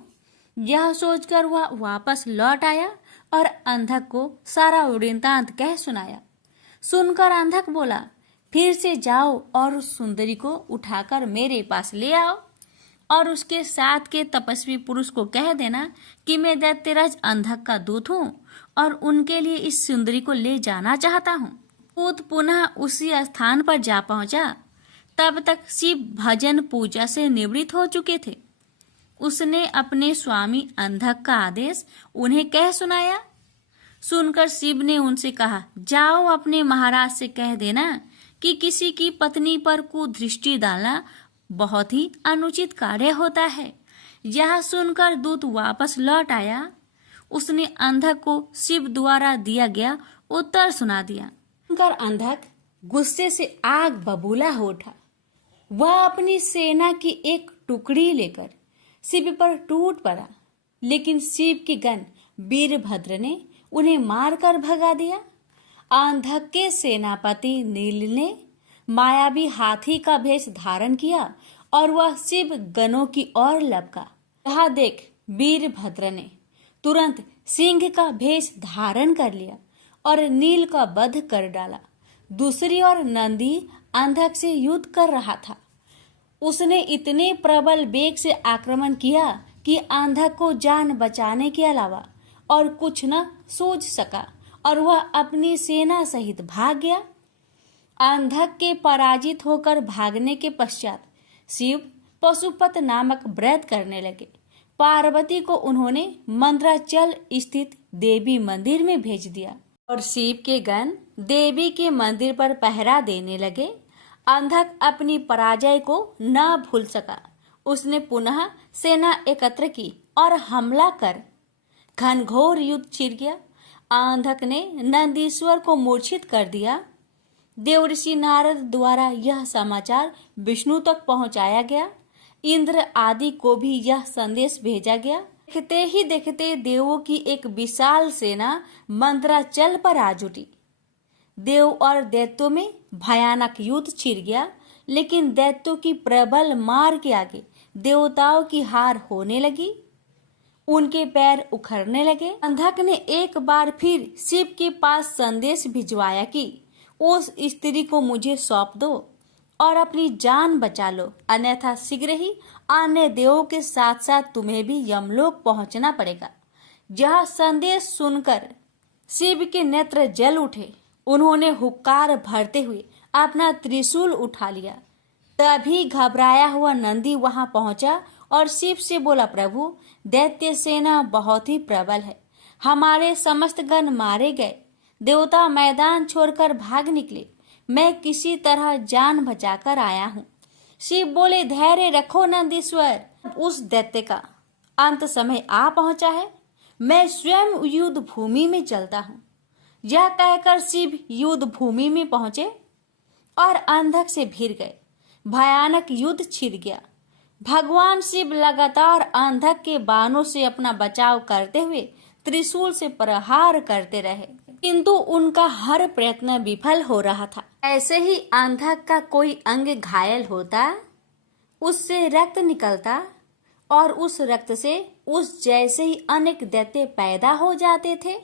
यह सोचकर वह वापस लौट आया और अंधक को सारा वृत्तांत कह सुनाया। सुनकर अंधक बोला, फिर से जाओ और उस सुंदरी को उठाकर मेरे पास ले आओ और उसके साथ के तपस्वी पुरुष को कह देना कि मैं दैत्यराज अंधक का दूत हूँ और उनके लिए इस सुंदरी को ले जाना चाहता हूँ। दूत पुनः उसी स्थान पर जा पहुंचा। तब तक शिव भजन पूजा से निवृत्त हो चुके थे। उसने अपने स्वामी अंधक का आदेश उन्हें कह सुनाया। सुनकर शिव ने उनसे कहा, जाओ अपने महाराज से कह देना कि किसी की पत्नी पर कुदृष्टि डालना बहुत ही अनुचित कार्य होता है। यह सुनकर दूत वापस लौट आया। उसने अंधक को शिव द्वारा दिया गया उत्तर सुना दिया। सुनकर अंधक गुस्से से आग बबूला हो उठा। वह अपनी सेना की एक टुकड़ी लेकर शिव पर टूट पड़ा, लेकिन शिव के गण वीरभद्र ने उन्हें मारकर भगा दिया। अंधक के सेनापति नील ने मायावी हाथी का भेष धारण किया और वह शिव गणों की ओर लपका। यह देख वीरभद्र ने तुरंत सिंह का भेष धारण कर लिया और नील का वध कर डाला। दूसरी ओर नंदी अंधक से युद्ध कर रहा था। उसने इतने प्रबल वेग से आक्रमण किया कि अंधक को जान बचाने के अलावा और कुछ न सूझ सका और वह अपनी सेना सहित भाग गया। अंधक के पराजित होकर भागने के पश्चात शिव पशुपत नामक व्रत करने लगे। पार्वती को उन्होंने मंद्राचल स्थित देवी मंदिर में भेज दिया और शिव के गण देवी के मंदिर पर पहरा देने लगे। अंधक अपनी पराजय को न भूल सका। उसने पुनः सेना एकत्र की और हमला कर घनघोर युद्ध छिड़ गया। अंधक ने नंदीश्वर को मूर्छित कर दिया। देवर्षि नारद द्वारा यह समाचार विष्णु तक पहुंचाया गया। इंद्र आदि को भी यह संदेश भेजा गया। देखते ही देखते देवों की एक विशाल सेना मंद्राचल पर आ जुटी। देव और दैत्यों में भयानक युद्ध छिड़ गया, लेकिन दैत्यों की प्रबल मार के आगे देवताओं की हार होने लगी। उनके पैर उखड़ने लगे। अंधक ने एक बार फिर शिव के पास संदेश भिजवाया कि उस स्त्री को मुझे सौंप दो और अपनी जान बचा लो, अन्यथा शीघ्र ही अन्य देवों के साथ साथ तुम्हें भी यमलोक पहुंचना पड़ेगा। यह संदेश सुनकर शिव के नेत्र जल उठे। उन्होंने हुक्कार भरते हुए अपना त्रिशूल उठा लिया। तभी घबराया हुआ नंदी वहां पहुंचा और शिव से बोला, प्रभु, दैत्य सेना बहुत ही प्रबल है। हमारे समस्त गण मारे गए। देवता मैदान छोड़कर भाग निकले। मैं किसी तरह जान बचाकर आया हूँ। शिव बोले, धैर्य रखो नंदीश्वर, उस दैत्य का अंत समय आ पहुंचा है। मैं स्वयं युद्ध भूमि में चलता हूँ। यह कहकर शिव युद्ध भूमि में पहुंचे और अंधक से भिड़ गए। भयानक युद्ध छिड़ गया। भगवान शिव लगातार अंधक के बाणों से अपना बचाव करते हुए त्रिशूल से प्रहार करते रहे, किंतु उनका हर प्रयत्न विफल हो रहा था। ऐसे ही अंधक का कोई अंग घायल होता, उससे रक्त निकलता और उस रक्त से उस जैसे ही अनेक दैत्य पैदा हो जाते थे।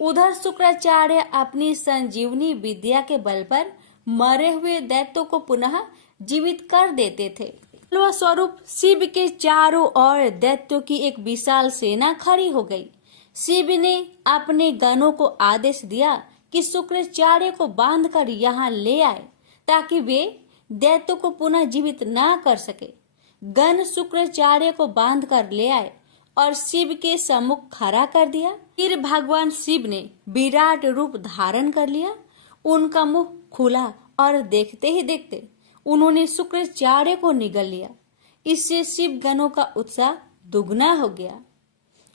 उधर शुक्राचार्य अपनी संजीवनी विद्या के बल पर मरे हुए दैत्यों को पुनः जीवित कर देते थे। स्वरूप शिव के चारों ओर दैत्यों की एक विशाल सेना खड़ी हो गई। शिव ने अपने गणों को आदेश दिया कि शुक्राचार्य को बांधकर यहाँ ले आए, ताकि वे दैत्यों को पुनः जीवित ना कर सके। गण शुक्राचार्य को बांधकर ले आए और शिव के सम्मुख खड़ा कर दिया। फिर भगवान शिव ने विराट रूप धारण कर लिया। उनका मुंह खुला और देखते ही देखते उन्होंने शुक्राचार्य को निगल लिया। इससे शिव गणों का उत्साह दुगना हो गया।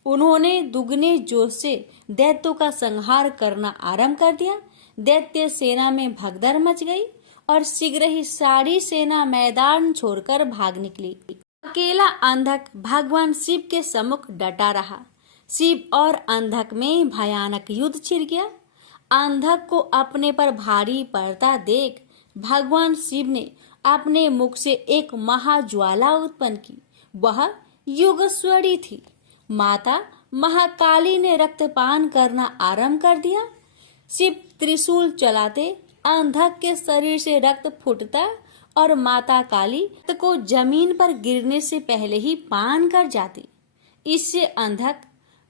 उन्होंने दुगने जोश से दैत्यों का संहार करना आरंभ कर दिया। दैत्य सेना में भगदड़ मच गई और शीघ्र ही सारी सेना मैदान छोड़कर भाग निकली। अकेला अंधक भगवान शिव के सम्मुख डटा रहा। शिव और अंधक में भयानक युद्ध छिड़ गया। अंधक को अपने पर भारी पड़ता देख भगवान शिव ने अपने मुख से एक महाज्वाला उत्पन्न की। वह योगेश्वरी थी। माता महाकाली ने रक्तपान करना आरंभ कर दिया। शिव त्रिशूल चलाते अंधक के शरीर से रक्त फूटता और माता काली रक्त को जमीन पर गिरने से पहले ही पान कर जाती। इससे अंधक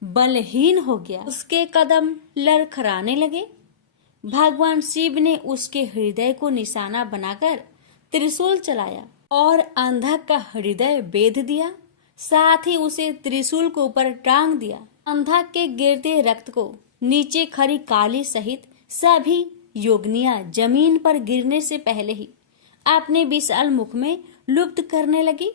बलहीन हो गया। उसके कदम लड़खड़ाने लगे। भगवान शिव ने उसके हृदय को निशाना बनाकर त्रिशूल चलाया और अंधक का हृदय बेध दिया। साथ ही उसे त्रिशूल के ऊपर टांग दिया। अंधक के गिरते रक्त को नीचे खड़ी काली सहित सभी योगिनियां जमीन पर गिरने से पहले ही अपने विशाल मुख में लुप्त करने लगी।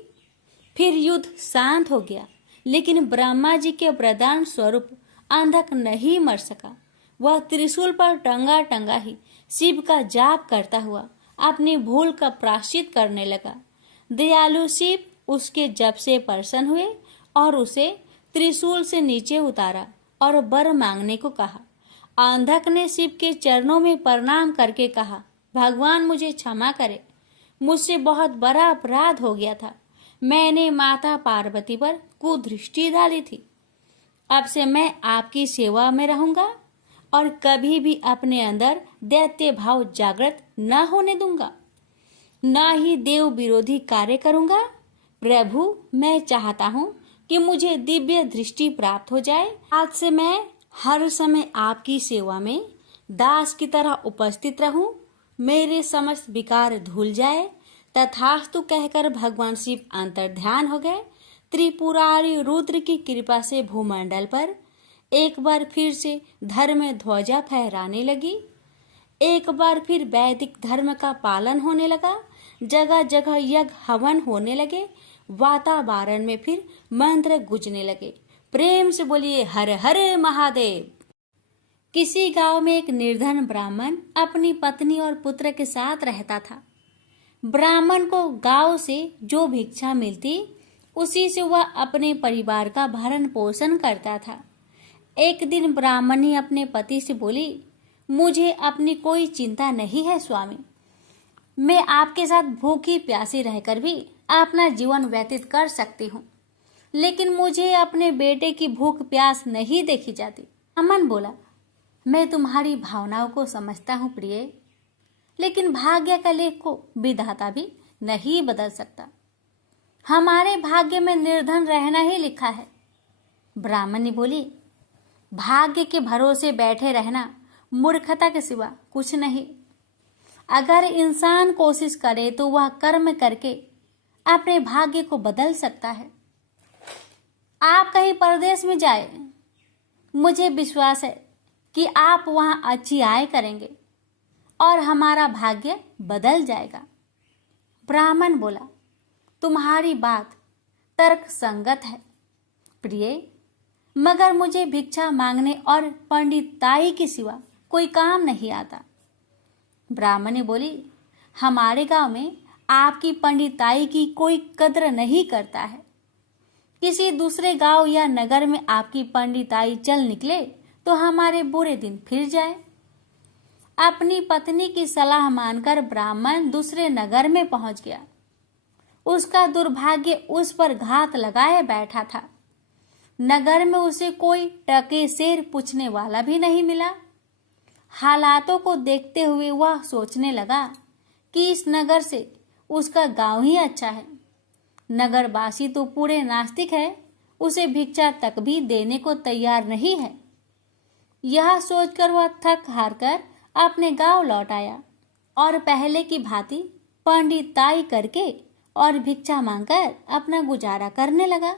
फिर युद्ध शांत हो गया, लेकिन ब्रह्मा जी के वरदान स्वरूप अंधक नहीं मर सका। वह त्रिशूल पर टंगा टंगा ही शिव का जाप करता हुआ अपनी भूल का प्रायश्चित करने लगा। दयालु शिव उसके जप से प्रसन्न हुए और उसे त्रिशूल से नीचे उतारा और वर मांगने को कहा। अंधक ने शिव के चरणों में प्रणाम करके कहा, भगवान मुझे क्षमा करे, मुझसे बहुत बड़ा अपराध हो गया था। मैंने माता पार्वती पर कुदृष्टि डाली थी। अब से मैं आपकी सेवा में रहूंगा और कभी भी अपने अंदर दैत्य भाव जागृत न होने दूंगा, न ही देव विरोधी कार्य करूंगा। प्रभु, मैं चाहता हूँ कि मुझे दिव्य दृष्टि प्राप्त हो जाए। आज से मैं हर समय आपकी सेवा में दास की तरह उपस्थित रहूं। मेरे समस्त विकार धुल जाए। तथास्तु कहकर भगवान शिव अंतर्ध्यान हो गए। त्रिपुरारी रुद्र की कृपा से भूमंडल पर एक बार फिर से धर्म ध्वजा फहराने लगी। एक बार फिर वैदिक धर्म का पालन होने लगा। जगह जगह यज्ञ हवन होने लगे। वातावरण में फिर मंत्र गूंजने लगे। प्रेम से बोलिए हर हर महादेव। किसी गांव में एक निर्धन ब्राह्मण अपनी पत्नी और पुत्र के साथ रहता था। ब्राह्मण को गांव से जो भिक्षा मिलती उसी से वह अपने परिवार का भरण पोषण करता था। एक दिन ब्राह्मणी अपने पति से बोली, मुझे अपनी कोई चिंता नहीं है स्वामी, मैं आपके साथ भूखी प्यासी रहकर भी अपना जीवन व्यतीत कर सकती हूँ, लेकिन मुझे अपने बेटे की भूख प्यास नहीं देखी जाती। अमन बोला, मैं तुम्हारी भावनाओं को समझता हूँ प्रिय, लेकिन भाग्य का लेख को विधाता भी नहीं बदल सकता। हमारे भाग्य में निर्धन रहना ही लिखा है। ब्राह्मणी बोली, भाग्य के भरोसे बैठे रहना मूर्खता के सिवा कुछ नहीं। अगर इंसान कोशिश करे तो वह कर्म करके अपने भाग्य को बदल सकता है। आप कहीं परदेश में जाए, मुझे विश्वास है कि आप वहां अच्छी आय करेंगे और हमारा भाग्य बदल जाएगा। ब्राह्मण बोला, तुम्हारी बात तर्क संगत है प्रिय, मगर मुझे भिक्षा मांगने और पंडिताई के सिवा कोई काम नहीं आता। ब्राह्मणी बोली, हमारे गांव में आपकी पंडिताई की कोई कद्र नहीं करता है। किसी दूसरे गांव या नगर में आपकी पंडिताई चल निकले तो हमारे बुरे दिन फिर जाए। अपनी पत्नी की सलाह मानकर ब्राह्मण दूसरे नगर में पहुंच गया। उसका दुर्भाग्य उस पर घात लगाए बैठा था। नगर में उसे कोई टके शेर पूछने वाला भी नहीं मिला। हालातों को देखते हुए वह सोचने लगा कि इस नगर से उसका गांव ही अच्छा है। नगरवासी तो पूरे नास्तिक है, उसे भिक्षा तक भी देने को तैयार नहीं है। यह सोचकर वह थक हार कर अपने गांव लौट आया और पहले की भांति पंडिताई करके और भिक्षा मांगकर अपना गुजारा करने लगा।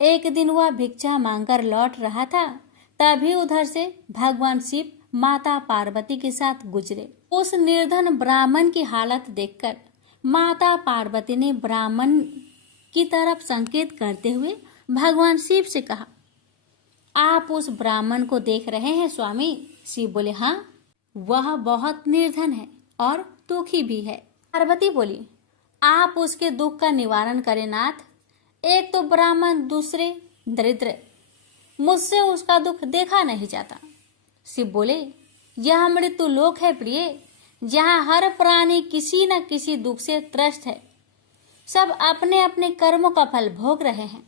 एक दिन वह भिक्षा मांगकर लौट रहा था, तभी उधर से भगवान शिव माता पार्वती के साथ गुजरे। उस निर्धन ब्राह्मण की हालत देखकर माता पार्वती ने ब्राह्मण की तरफ संकेत करते हुए भगवान शिव से कहा, आप उस ब्राह्मण को देख रहे हैं स्वामी? शिव बोले, हाँ, वह बहुत निर्धन है और दुखी भी है। पार्वती बोली, आप उसके दुख का निवारण करें नाथ। एक तो ब्राह्मण, दूसरे दरिद्र, मुझसे उसका दुख देखा नहीं जाता। शिव बोले, यह मृत्यु लोक है प्रिय, जहाँ हर प्राणी किसी न किसी दुख से त्रस्त है। सब अपने अपने कर्मों का फल भोग रहे हैं।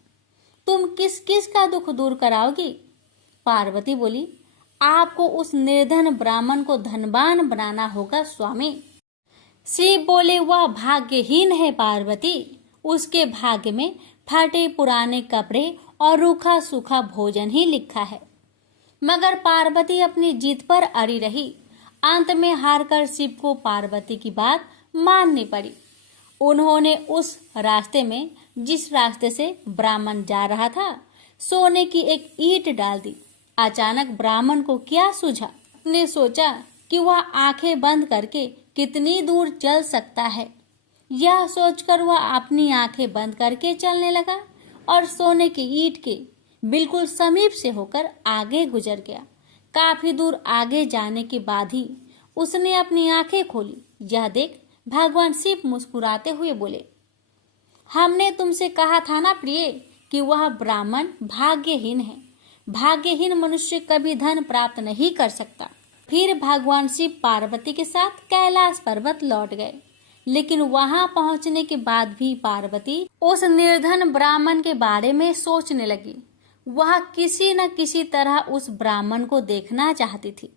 तुम किस किस का दुख दूर कराओगी? पार्वती बोली, आपको उस निर्धन ब्राह्मण को धनवान बनाना होगा स्वामी। शिव बोले, वह भाग्यहीन है पार्वती, उसके भाग्य में फटे पुराने कपड़े और रूखा सूखा भोजन ही लिखा है। मगर पार्वती अपनी जीत पर अड़ी रही। अंत में हारकर शिव को पार्वती की बात माननी पड़ी। उन्होंने उस रास्ते में, जिस रास्ते से ब्राह्मण जा रहा था, सोने की एक ईंट डाल दी अचानक ब्राह्मण को क्या सूझा। उसने सोचा कि वह आंखें बंद करके कितनी दूर चल सकता है। यह सोचकर वह अपनी आंखें बंद करके चलने लगा और सोने की ईंट के बिल्कुल समीप से होकर आगे गुजर गया। काफी दूर आगे जाने के बाद ही उसने अपनी आंखें खोली। यह देख भगवान शिव मुस्कुराते हुए बोले, हमने तुमसे कहा था ना प्रिय कि वह ब्राह्मण भाग्यहीन है। भाग्यहीन मनुष्य कभी धन प्राप्त नहीं कर सकता। फिर भगवान शिव पार्वती के साथ कैलाश पर्वत लौट गए, लेकिन वहां पहुंचने के बाद भी पार्वती उस निर्धन ब्राह्मण के बारे में सोचने लगी। वह किसी न किसी तरह उस ब्राह्मण को देखना चाहती थी।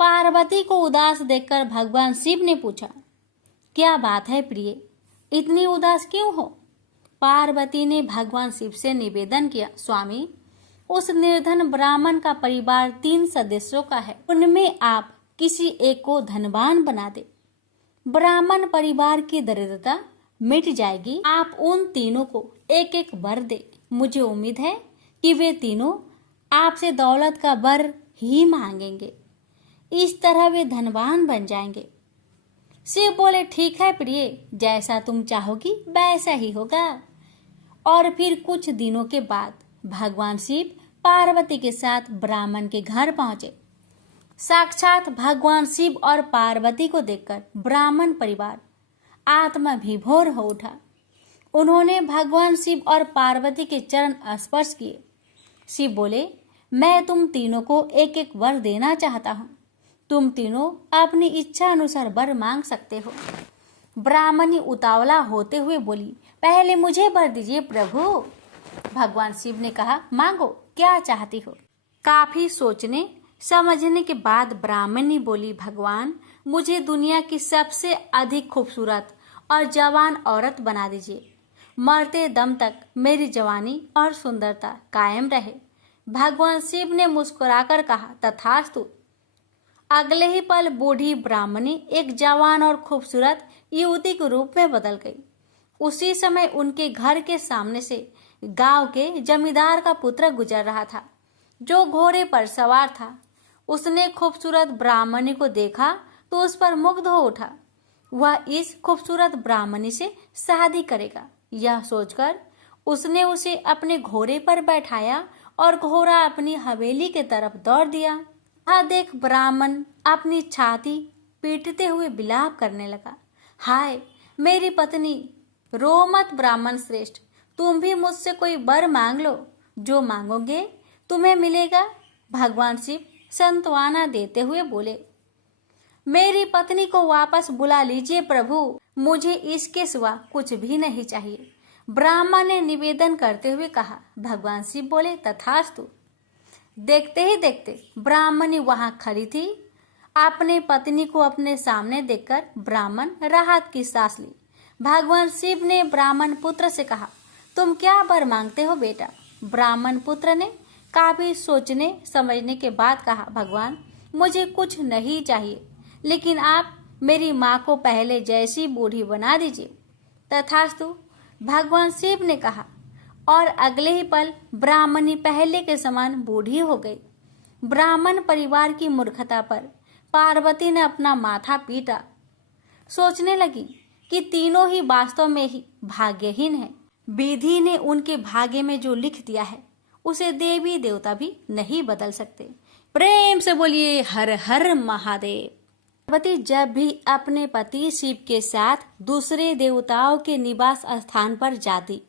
पार्वती को उदास देखकर भगवान शिव ने पूछा, क्या बात है प्रिय, इतनी उदास क्यों हो? पार्वती ने भगवान शिव से निवेदन किया, स्वामी, उस निर्धन ब्राह्मण का परिवार 3 सदस्यों का है। उनमें आप किसी एक को धनवान बना दे, ब्राह्मण परिवार की दरिद्रता मिट जाएगी। आप उन तीनों को एक एक वर दे। मुझे उम्मीद है कि वे तीनों आपसे दौलत का वर ही मांगेंगे। इस तरह वे धनवान बन जाएंगे। शिव बोले, ठीक है प्रिय, जैसा तुम चाहोगी वैसा ही होगा। और फिर कुछ दिनों के बाद भगवान शिव पार्वती के साथ ब्राह्मण के घर पहुंचे। साक्षात भगवान शिव और पार्वती को देखकर ब्राह्मण परिवार आत्मा विभोर हो उठा। उन्होंने भगवान शिव और पार्वती के चरण स्पर्श किए। शिव बोले, मैं तुम तीनों को एक एक वर देना चाहता हूँ। तुम तीनों अपनी इच्छा अनुसार वर मांग सकते हो। ब्राह्मणी उतावला होते हुए बोली, पहले मुझे वर दीजिए प्रभु। भगवान शिव ने कहा, मांगो, क्या चाहती हो? काफी सोचने समझने के बाद ब्राह्मणी बोली, भगवान, मुझे दुनिया की सबसे अधिक खूबसूरत और जवान औरत बना दीजिए। मरते दम तक मेरी जवानी और सुंदरता कायम रहे। भगवान शिव ने मुस्कुराकर कहा, तथास्तु। अगले ही पल बूढ़ी ब्राह्मणी एक जवान और खूबसूरत युवती के रूप में बदल गई। उसी समय उनके घर के सामने से गांव के जमींदार का पुत्र गुजर रहा था, जो घोड़े पर सवार था। उसने खूबसूरत ब्राह्मणी को देखा तो उस पर मुग्ध हो उठा। वह इस खूबसूरत ब्राह्मणी से शादी करेगा। यह सोचकर उसने उसे अपने घोड़े पर बैठाया और घोड़ा अपनी हवेली के तरफ दौड़ दिया। यह देख ब्राह्मण अपनी छाती पीटते हुए विलाप करने लगा, हाय मेरी पत्नी, रो मत ब्राह्मण श्रेष्ठ, तुम भी मुझसे कोई वर मांग लो, जो मांगोगे तुम्हें मिलेगा। भगवान शिव सांत्वना देते हुए बोले, मेरी पत्नी को वापस बुला लीजिए प्रभु, मुझे इसके सिवा कुछ भी नहीं चाहिए। ब्राह्मण ने निवेदन करते हुए कहा। भगवान शिव बोले, तथास्तु। देखते ही देखते ब्राह्मणी वहां खड़ी थी। अपने पत्नी को अपने सामने देखकर ब्राह्मण राहत की सांस ली। भगवान शिव ने ब्राह्मण पुत्र से कहा, तुम क्या वर मांगते हो बेटा? ब्राह्मण पुत्र ने काफी सोचने समझने के बाद कहा, भगवान, मुझे कुछ नहीं चाहिए, लेकिन आप मेरी माँ को पहले जैसी बूढ़ी बना दीजिए। तथास्तु। भगवान शिव ने कहा और अगले ही पल ब्राह्मणी पहले के समान बूढ़ी हो गई। ब्राह्मण परिवार की मूर्खता पर पार्वती ने अपना माथा पीटा। सोचने लगी कि तीनों ही वास्तव में ही भाग्यहीन हैं। विधि ने उनके भाग्य में जो लिख दिया है उसे देवी देवता भी नहीं बदल सकते। प्रेम से बोलिए हर हर महादेव। पार्वती जब भी अपने पति शिव के साथ दूसरे देवताओं के निवास स्थान पर जाती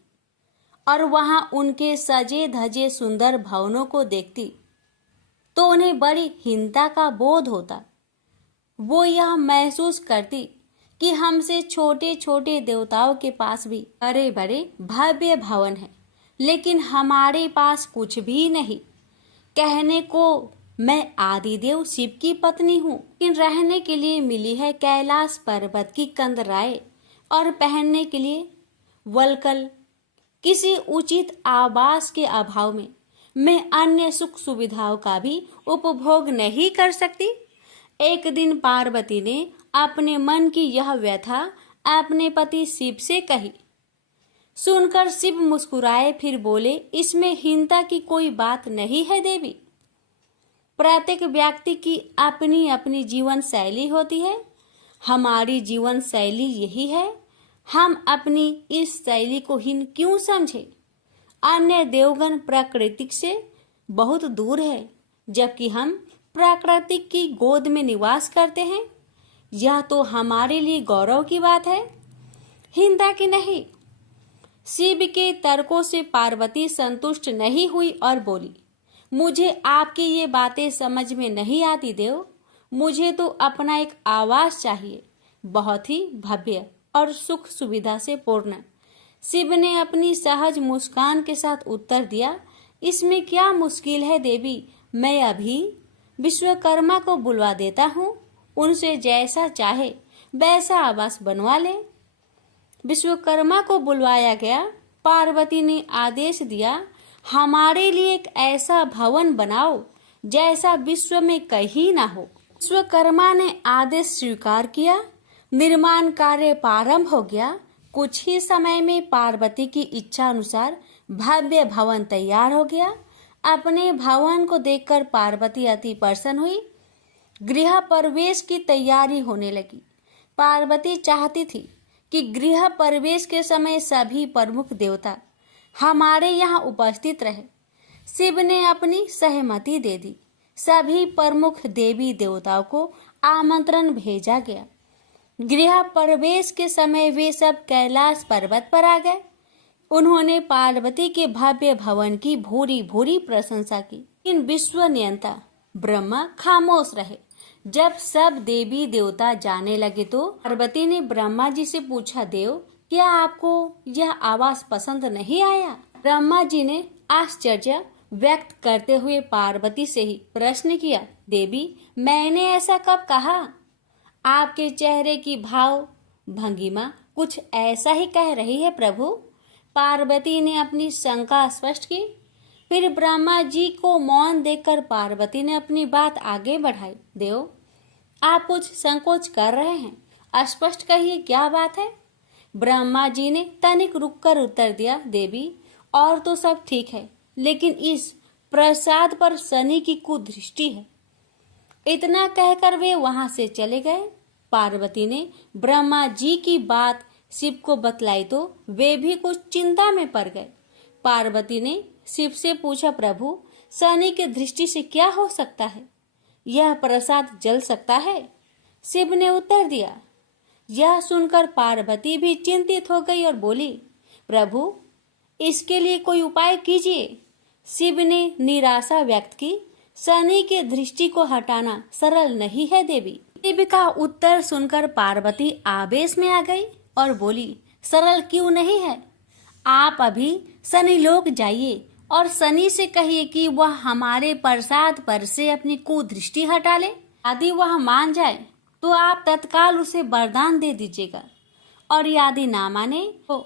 और वहां उनके सजे धजे सुंदर भवनों को देखती तो उन्हें बड़ी हीनता का बोध होता। वो यह महसूस करती कि हमसे छोटे छोटे देवताओं के पास भी बड़े बड़े भव्य भवन हैं, लेकिन हमारे पास कुछ भी नहीं। कहने को मैं आदिदेव शिव की पत्नी हूँ, लेकिन रहने के लिए मिली है कैलाश पर्वत की कंदराएं और पहनने के लिए वल्कल। किसी उचित आवास के अभाव में मैं अन्य सुख सुविधाओं का भी उपभोग नहीं कर सकती। एक दिन पार्वती ने अपने मन की यह व्यथा अपने पति शिव से कही। सुनकर शिव मुस्कुराए, फिर बोले, इसमें हीनता की कोई बात नहीं है देवी। प्रत्येक व्यक्ति की अपनी अपनी जीवन शैली होती है। हमारी जीवन शैली यही है। हम अपनी इस शैली को हीन क्यों समझे? अन्य देवगण प्रकृति से बहुत दूर है, जबकि हम प्रकृति की गोद में निवास करते हैं। यह तो हमारे लिए गौरव की बात है, हिंदा की नहीं। शिव के तर्कों से पार्वती संतुष्ट नहीं हुई और बोली, मुझे आपकी ये बातें समझ में नहीं आती देव। मुझे तो अपना एक आवास चाहिए, बहुत ही भव्य और सुख सुविधा से पूर्ण। शिव ने अपनी सहज मुस्कान के साथ उत्तर दिया, इसमें क्या मुश्किल है देवी। मैं अभी विश्वकर्मा को बुलवा देता हूँ, उनसे जैसा चाहे वैसा आवास बनवा ले। विश्वकर्मा को बुलवाया गया। पार्वती ने आदेश दिया, हमारे लिए एक ऐसा भवन बनाओ जैसा विश्व में कहीं ना हो। विश्वकर्मा ने आदेश स्वीकार किया। निर्माण कार्य प्रारंभ हो गया। कुछ ही समय में पार्वती की इच्छा अनुसार भव्य भवन तैयार हो गया। अपने भवन को देखकर पार्वती अति प्रसन्न हुई। गृह प्रवेश की तैयारी होने लगी। पार्वती चाहती थी कि गृह प्रवेश के समय सभी प्रमुख देवता हमारे यहाँ उपस्थित रहे। शिव ने अपनी सहमति दे दी। सभी प्रमुख देवी देवताओं को आमंत्रण भेजा गया। गृह प्रवेश के समय वे सब कैलाश पर्वत पर आ गए। उन्होंने पार्वती के भव्य भवन की भूरी भूरी प्रशंसा की। इन विश्व नियंता ब्रह्मा खामोश रहे। जब सब देवी देवता जाने लगे तो पार्वती ने ब्रह्मा जी से पूछा, देव क्या आपको यह आवास पसंद नहीं आया? ब्रह्मा जी ने आश्चर्य व्यक्त करते हुए पार्वती से ही प्रश्न किया, देवी मैंने ऐसा कब कहा? आपके चेहरे की भाव भंगिमा कुछ ऐसा ही कह रही है प्रभु। पार्वती ने अपनी शंका स्पष्ट की। फिर ब्रह्मा जी को मौन देखकर पार्वती ने अपनी बात आगे बढ़ाई, देव आप कुछ संकोच कर रहे हैं, स्पष्ट कहिए क्या बात है? ब्रह्मा जी ने तनिक रुककर उत्तर दिया, देवी और तो सब ठीक है, लेकिन इस प्रसाद पर शनि की कुदृष्टि है। इतना कहकर वे वहां से चले गए। पार्वती ने ब्रह्मा जी की बात शिव को बतलाई तो वे भी कुछ चिंता में पड़ गए। पार्वती ने शिव से पूछा, प्रभु शनि की दृष्टि से क्या हो सकता है? यह प्रसाद जल सकता है? शिव ने उत्तर दिया। यह सुनकर पार्वती भी चिंतित हो गई और बोली, प्रभु इसके लिए कोई उपाय कीजिए। शिव ने निराशा व्यक्त की। शनि के दृष्टि को हटाना सरल नहीं है देवी। शिव का उत्तर सुनकर पार्वती आवेश में आ गई और बोली, सरल क्यों नहीं है? आप अभी शनि लोक जाइए और शनि से कहिए कि वह हमारे प्रसाद पर से अपनी कुदृष्टि हटा ले। यदि वह मान जाए तो आप तत्काल उसे वरदान दे दीजिएगा, और यदि ना माने तो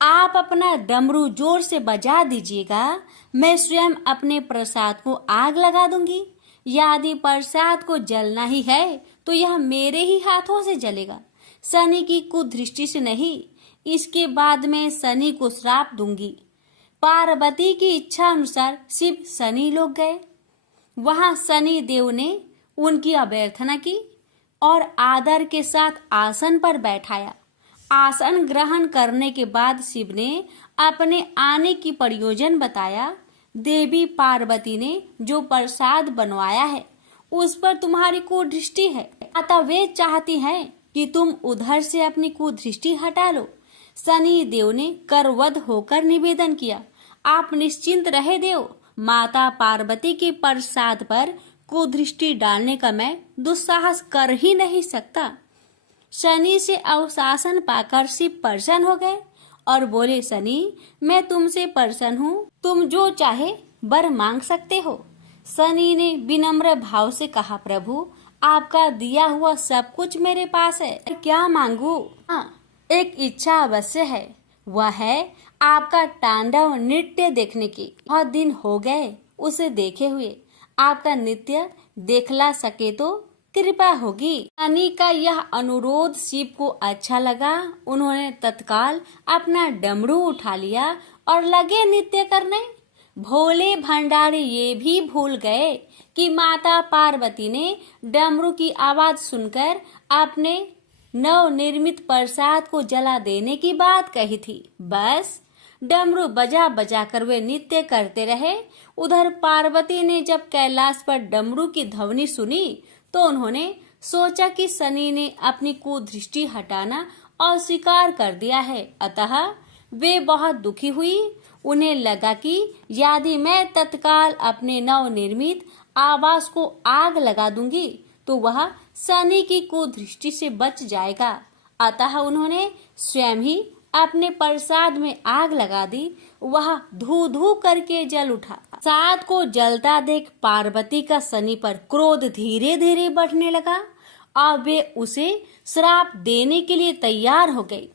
आप अपना डमरू जोर से बजा दीजिएगा। मैं स्वयं अपने प्रसाद को आग लगा दूंगी। यदि प्रसाद को जलना ही है तो यह मेरे ही हाथों से जलेगा, शनि की कुदृष्टि से नहीं। इसके बाद मैं शनि को श्राप दूंगी। पार्वती की इच्छा अनुसार शिव शनि लोक गए। वहां शनि देव ने उनकी अभ्यर्थना की और आदर के साथ आसन पर बैठाया। आसन ग्रहण करने के बाद शिव ने अपने आने की प्रयोजन बताया। देवी पार्वती ने जो प्रसाद बनवाया है उस पर तुम्हारी कुदृष्टि है, अतः वे चाहती हैं कि तुम उधर से अपनी कुदृष्टि हटा लो। शनि देव ने करवध होकर निवेदन किया, आप निश्चिंत रहे देव, माता पार्वती के प्रसाद पर कुदृष्टि डालने का मैं दुस्साहस कर ही नहीं सकता। शनि से अवशासन पाकर शिव प्रसन्न हो गए और बोले, शनि मैं तुमसे प्रसन्न हूँ, तुम जो चाहे वर मांग सकते हो। शनि ने विनम्र भाव से कहा, प्रभु आपका दिया हुआ सब कुछ मेरे पास है, क्या मांगू? हाँ, एक इच्छा अवश्य है, वह है आपका तांडव नृत्य देखने की। बहुत दिन हो गए उसे देखे हुए, आपका नृत्य देखला सके तो कृपा होगी। शनि का यह अनुरोध शिव को अच्छा लगा। उन्होंने तत्काल अपना डमरू उठा लिया और लगे नृत्य करने। भोले भंडारी ये भी भूल गए कि माता पार्वती ने डमरू की आवाज सुनकर अपने नवनिर्मित प्रसाद को जला देने की बात कही थी। बस डमरू बजा बजा कर वे नृत्य करते रहे। उधर पार्वती ने जब कैलाश पर डमरू की ध्वनि सुनी तो उन्होंने सोचा कि शनि ने अपनी कुदृष्टि हटाना अस्वीकार कर दिया है, अतः वे बहुत दुखी हुई। उन्हें लगा कि यदि मैं तत्काल अपने नवनिर्मित आवास को आग लगा दूंगी तो वह शनि की कुदृष्टि से बच जाएगा। अतः उन्होंने स्वयं ही अपने प्रसाद में आग लगा दी। वह धू धू करके जल उठा। प्रसाद को जलता देख पार्वती का शनि पर क्रोध धीरे धीरे बढ़ने लगा और वे उसे श्राप देने के लिए तैयार हो गई।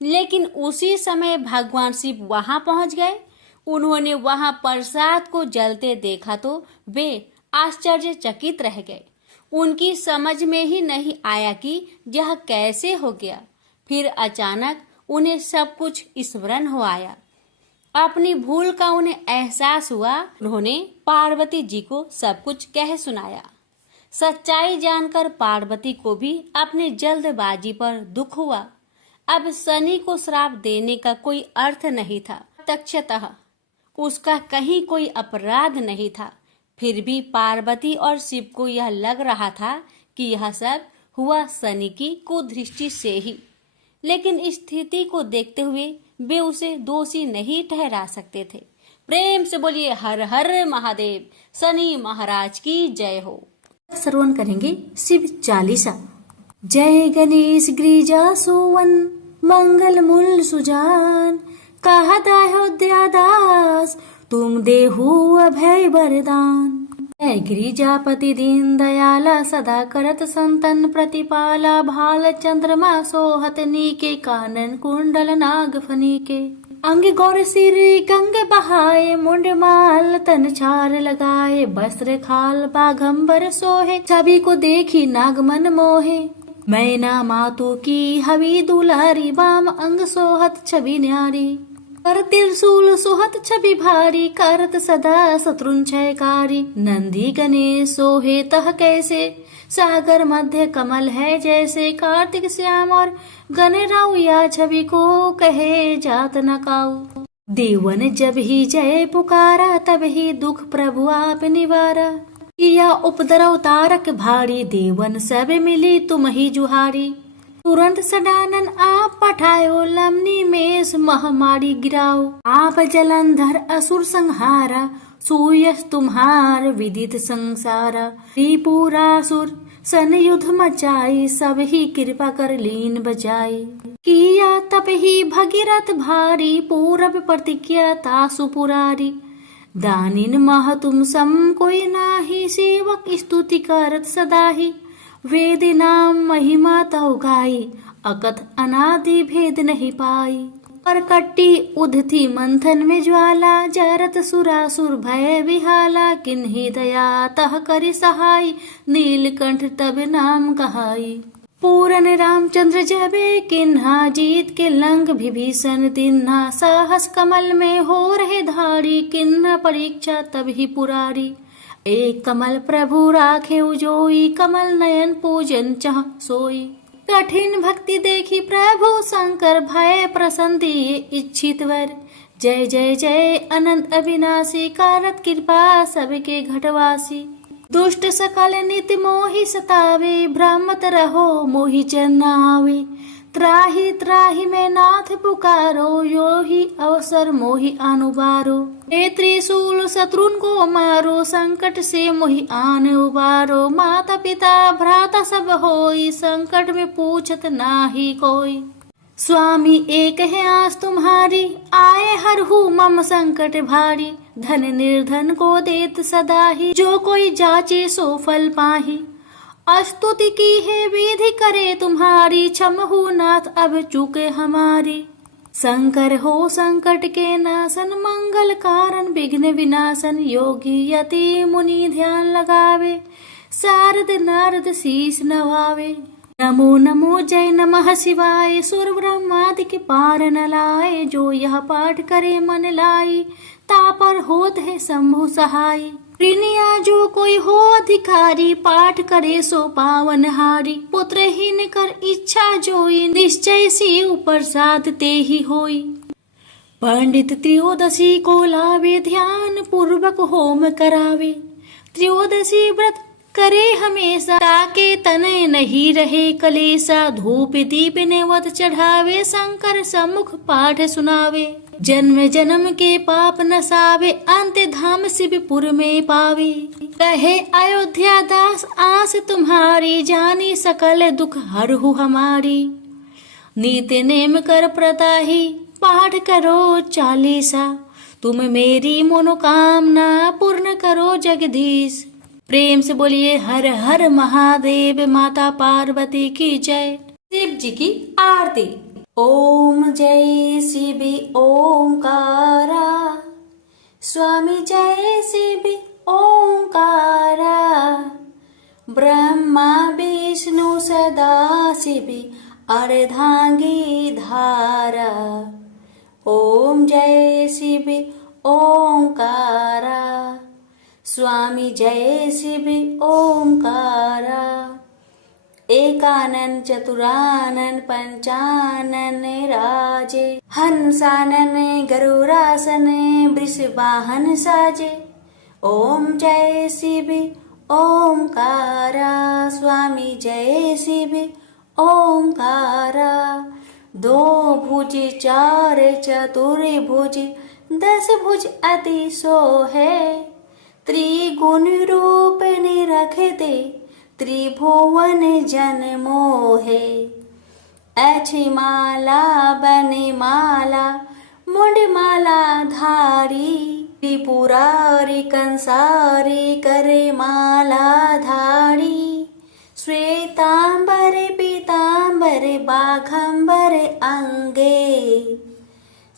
लेकिन उसी समय भगवान शिव वहां पहुंच गए। उन्होंने वहां प्रसाद को जलते देखा तो वे आश्चर्यचकित रह गए। उनकी समझ में ही नहीं आया कि यह कैसे हो गया। फिर अचानक उन्हें सब कुछ स्मरण हो आया। अपनी भूल का उन्हें एहसास हुआ। उन्होंने पार्वती जी को सब कुछ कह सुनाया। सच्चाई जानकर पार्वती को भी अपने जल्दबाजी पर दुख हुआ। अब शनि को श्राप देने का कोई अर्थ नहीं था। प्रत्यक्षतः उसका कहीं कोई अपराध नहीं था। फिर भी पार्वती और शिव को यह लग रहा था कि यह सब हुआ शनि की कुदृष्टि से ही। लेकिन इस स्थिति को देखते हुए वे उसे दोषी नहीं ठहरा सकते थे। प्रेम से बोलिए हर हर महादेव, शनि महाराज की जय हो। श्रवण करेंगे शिव चालीसा। जय गणेश गिरिजा सोवन, मंगल मूल सुजान, कहत अयोध्या दास, तुम देहु अभय वरदान। जय गिरिजापति दीन दयाला, सदा करत संतन प्रतिपाला, भाल चंद्रमा सोहत नीके, कानन कुंडल नाग फनीके। अंग गौर सिर गंग बहाए, मुंड माल तन चार लगाए, वस्त्र खाल बाघंबर सोहे, छवि को देखी नाग मन मोहे। मैना मातु की हवी दुलारी, वाम अंग सोहत छवि न्यारी, कर त्रिशूल सोहत छवि भारी, करत सदा शत्रुन क्षयकारी। नंदी गणेश सोहे तह कैसे, सागर मध्य कमल है जैसे, कार्तिक श्याम और गणराउ या छवि को कहे जात न काऊ। देवन जब ही जय पुकारा, तब ही दुख प्रभु आप निवारा, किया उपद्रव तारक भारी, देवन सब मिली तुम ही जुहारी। तुरंत सडानन आप पठायो, लमनी में महामारी गिराओ, आप जलंधर असुर संहारा, सूयस तुम्हार विदित संसारा। त्रिपुरासुर सन युद्ध मचाई, सब ही कृपा कर लीन बचाई, किया तप ही भगीरथ भारी, पूरब प्रतिज्ञा तासु पुरारी। दानिन मह तुम सम कोई नाही, सेवक स्तुति करत सदा ही, वेद नाम महिमा तौ गाई, अकथ अनादि भेद नहीं पाई। पर कट्टी उधती मंथन में ज्वाला, जरत सुरासुर भय विहाला, किन्ही दया तह करि सहाय, नीलकंठ तब नाम कहाई। पूरन रामचंद्र जबे किन्हा, जीत के लंक विभीषण तिन्हा, साहस कमल में हो रहे धारी, किन्हा परीक्षा तब ही पुरारी। एक कमल प्रभु राखे उजोई, कमल नयन पूजन चाह सोई। कठिन भक्ति देखी प्रभु शंकर, भय प्रसन्न दिए इच्छित वर। जय जय जय अनंत अविनाशी, कारत कृपा सबके घटवासी। दुष्ट सकल नित मोहि सतावे, भ्रमत रहो मोहि चरनावे। त्राहि त्राहि में नाथ पुकारो, यो ही अवसर मोहि अनुबारो। हे त्रिशूल शत्रुन को मारो, संकट से मोहि आन उबारो। माता पिता भ्राता सब होई, संकट में पूछत नाही कोई। स्वामी एक है आस तुम्हारी, आए हरहु मम संकट भारी। धन निर्धन को देत सदा ही, जो कोई जाचे सो फल पाही। स्तुति की है विधि करे तुम्हारी, क्षमहु नाथ अब चूके हमारी। शंकर हो संकट के नाशन, मंगल कारण विघ्न विनाशन। योगी यति मुनि ध्यान लगावे, शारद नारद शीस नवावे। नमो नमो जय नमः शिवाय, सुर ब्रह्मादि के पार न लाए। जो यह पाठ करे मन लाई, तापर होत है शंभु सहाय। प्रिनिया जो कोई हो अधिकारी, पाठ करे सो पावन हारी। पुत्रहीन कर इच्छा जोई, निश्चय से प्रसाद ते ही होई। पंडित त्रयोदशी को लावे, ध्यान पूर्वक होम करावे। त्रयोदशी व्रत करे हमेशा, ताके तनय नहीं रहे कलेसा। धूप दीप नेवत चढ़ावे, शंकर सम्मुख पाठ सुनावे। जन्म जन्म के पाप नसावे, अंत धाम शिवपुर में पावे। कहे अयोध्या दास आस तुम्हारी, जानी सकल दुख हरहु हमारी। नित्य नेम कर प्रताही, पाठ करो चालीसा। तुम मेरी मनोकामना, पूर्ण करो जगदीश। प्रेम से बोलिए हर हर महादेव। माता पार्वती की जय। शिव जी की आरती। ओम जय शिव ओंकारा, स्वामी जय शिव ओंकारा। ब्रह्मा विष्णु सदा शिव, अर्धांगी धारा। ओम जय शिव ओंकारा, स्वामी जय शिव ओंकारा। एकानन चतुरानन पंचानन राजे, हंसानन गरुड़ासन वृषवाहन साजे। ओम जय शिव ओंकारा, स्वामी जय शिव ओंकारा। दो भुज चार चतुर्भुज, 10 भुज अति सोहे। त्रिगुण रूप निरखते, त्रिभुवन जन मोहे। ऐछि माला बने माला, मुंड माला धारी। त्रिपुरारी कंसारी, करे माला धारी। श्वेतांबर पीतांबर, बाघंबर अंगे।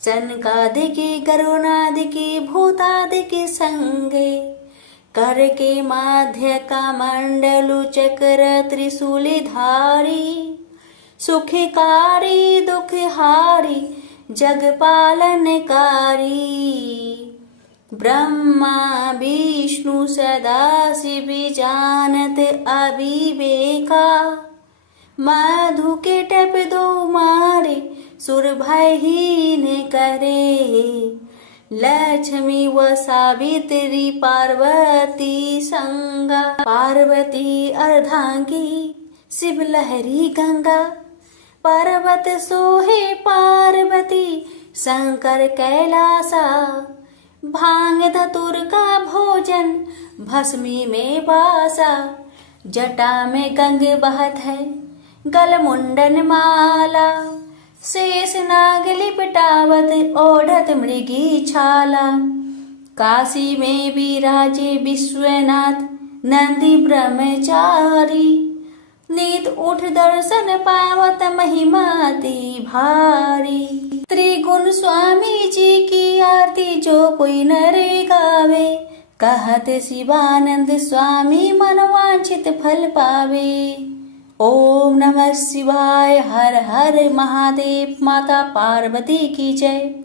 सनकादिकी गरुणादिकी, भूतादिकी संगे। कर के माध्य का मंडलु, चक्र त्रिशूली धारी। सुखकारी दुखहारी, जग पालनकारी। ब्रह्मा विष्णु सदा शिव, जानत अविवेका। मधु के टप दो मारे, सुर भयहीन करे। लक्ष्मी व सावित्री, पार्वती संगा। पार्वती अर्धांगी, शिव लहरी गंगा। पर्वत सोहे पार्वती, शंकर कैलासा। भांग धतुर का भोजन, भस्मी में वासा। जटा में गंग बहत है, गल मुंडन माला। शेष नाग लिपटावत, ओढ़त मृगी छाला। काशी में विराजे विश्वनाथ, नंदी ब्रह्मचारी। नीत उठ दर्शन पावत, महिमा अति भारी। त्रिगुण स्वामी जी की आरती, जो कोई नरे गावे। कहत शिवानंद स्वामी, मनवांछित फल पावे। ओम नमः शिवाय। हर हर महादेव। माता पार्वती की जय।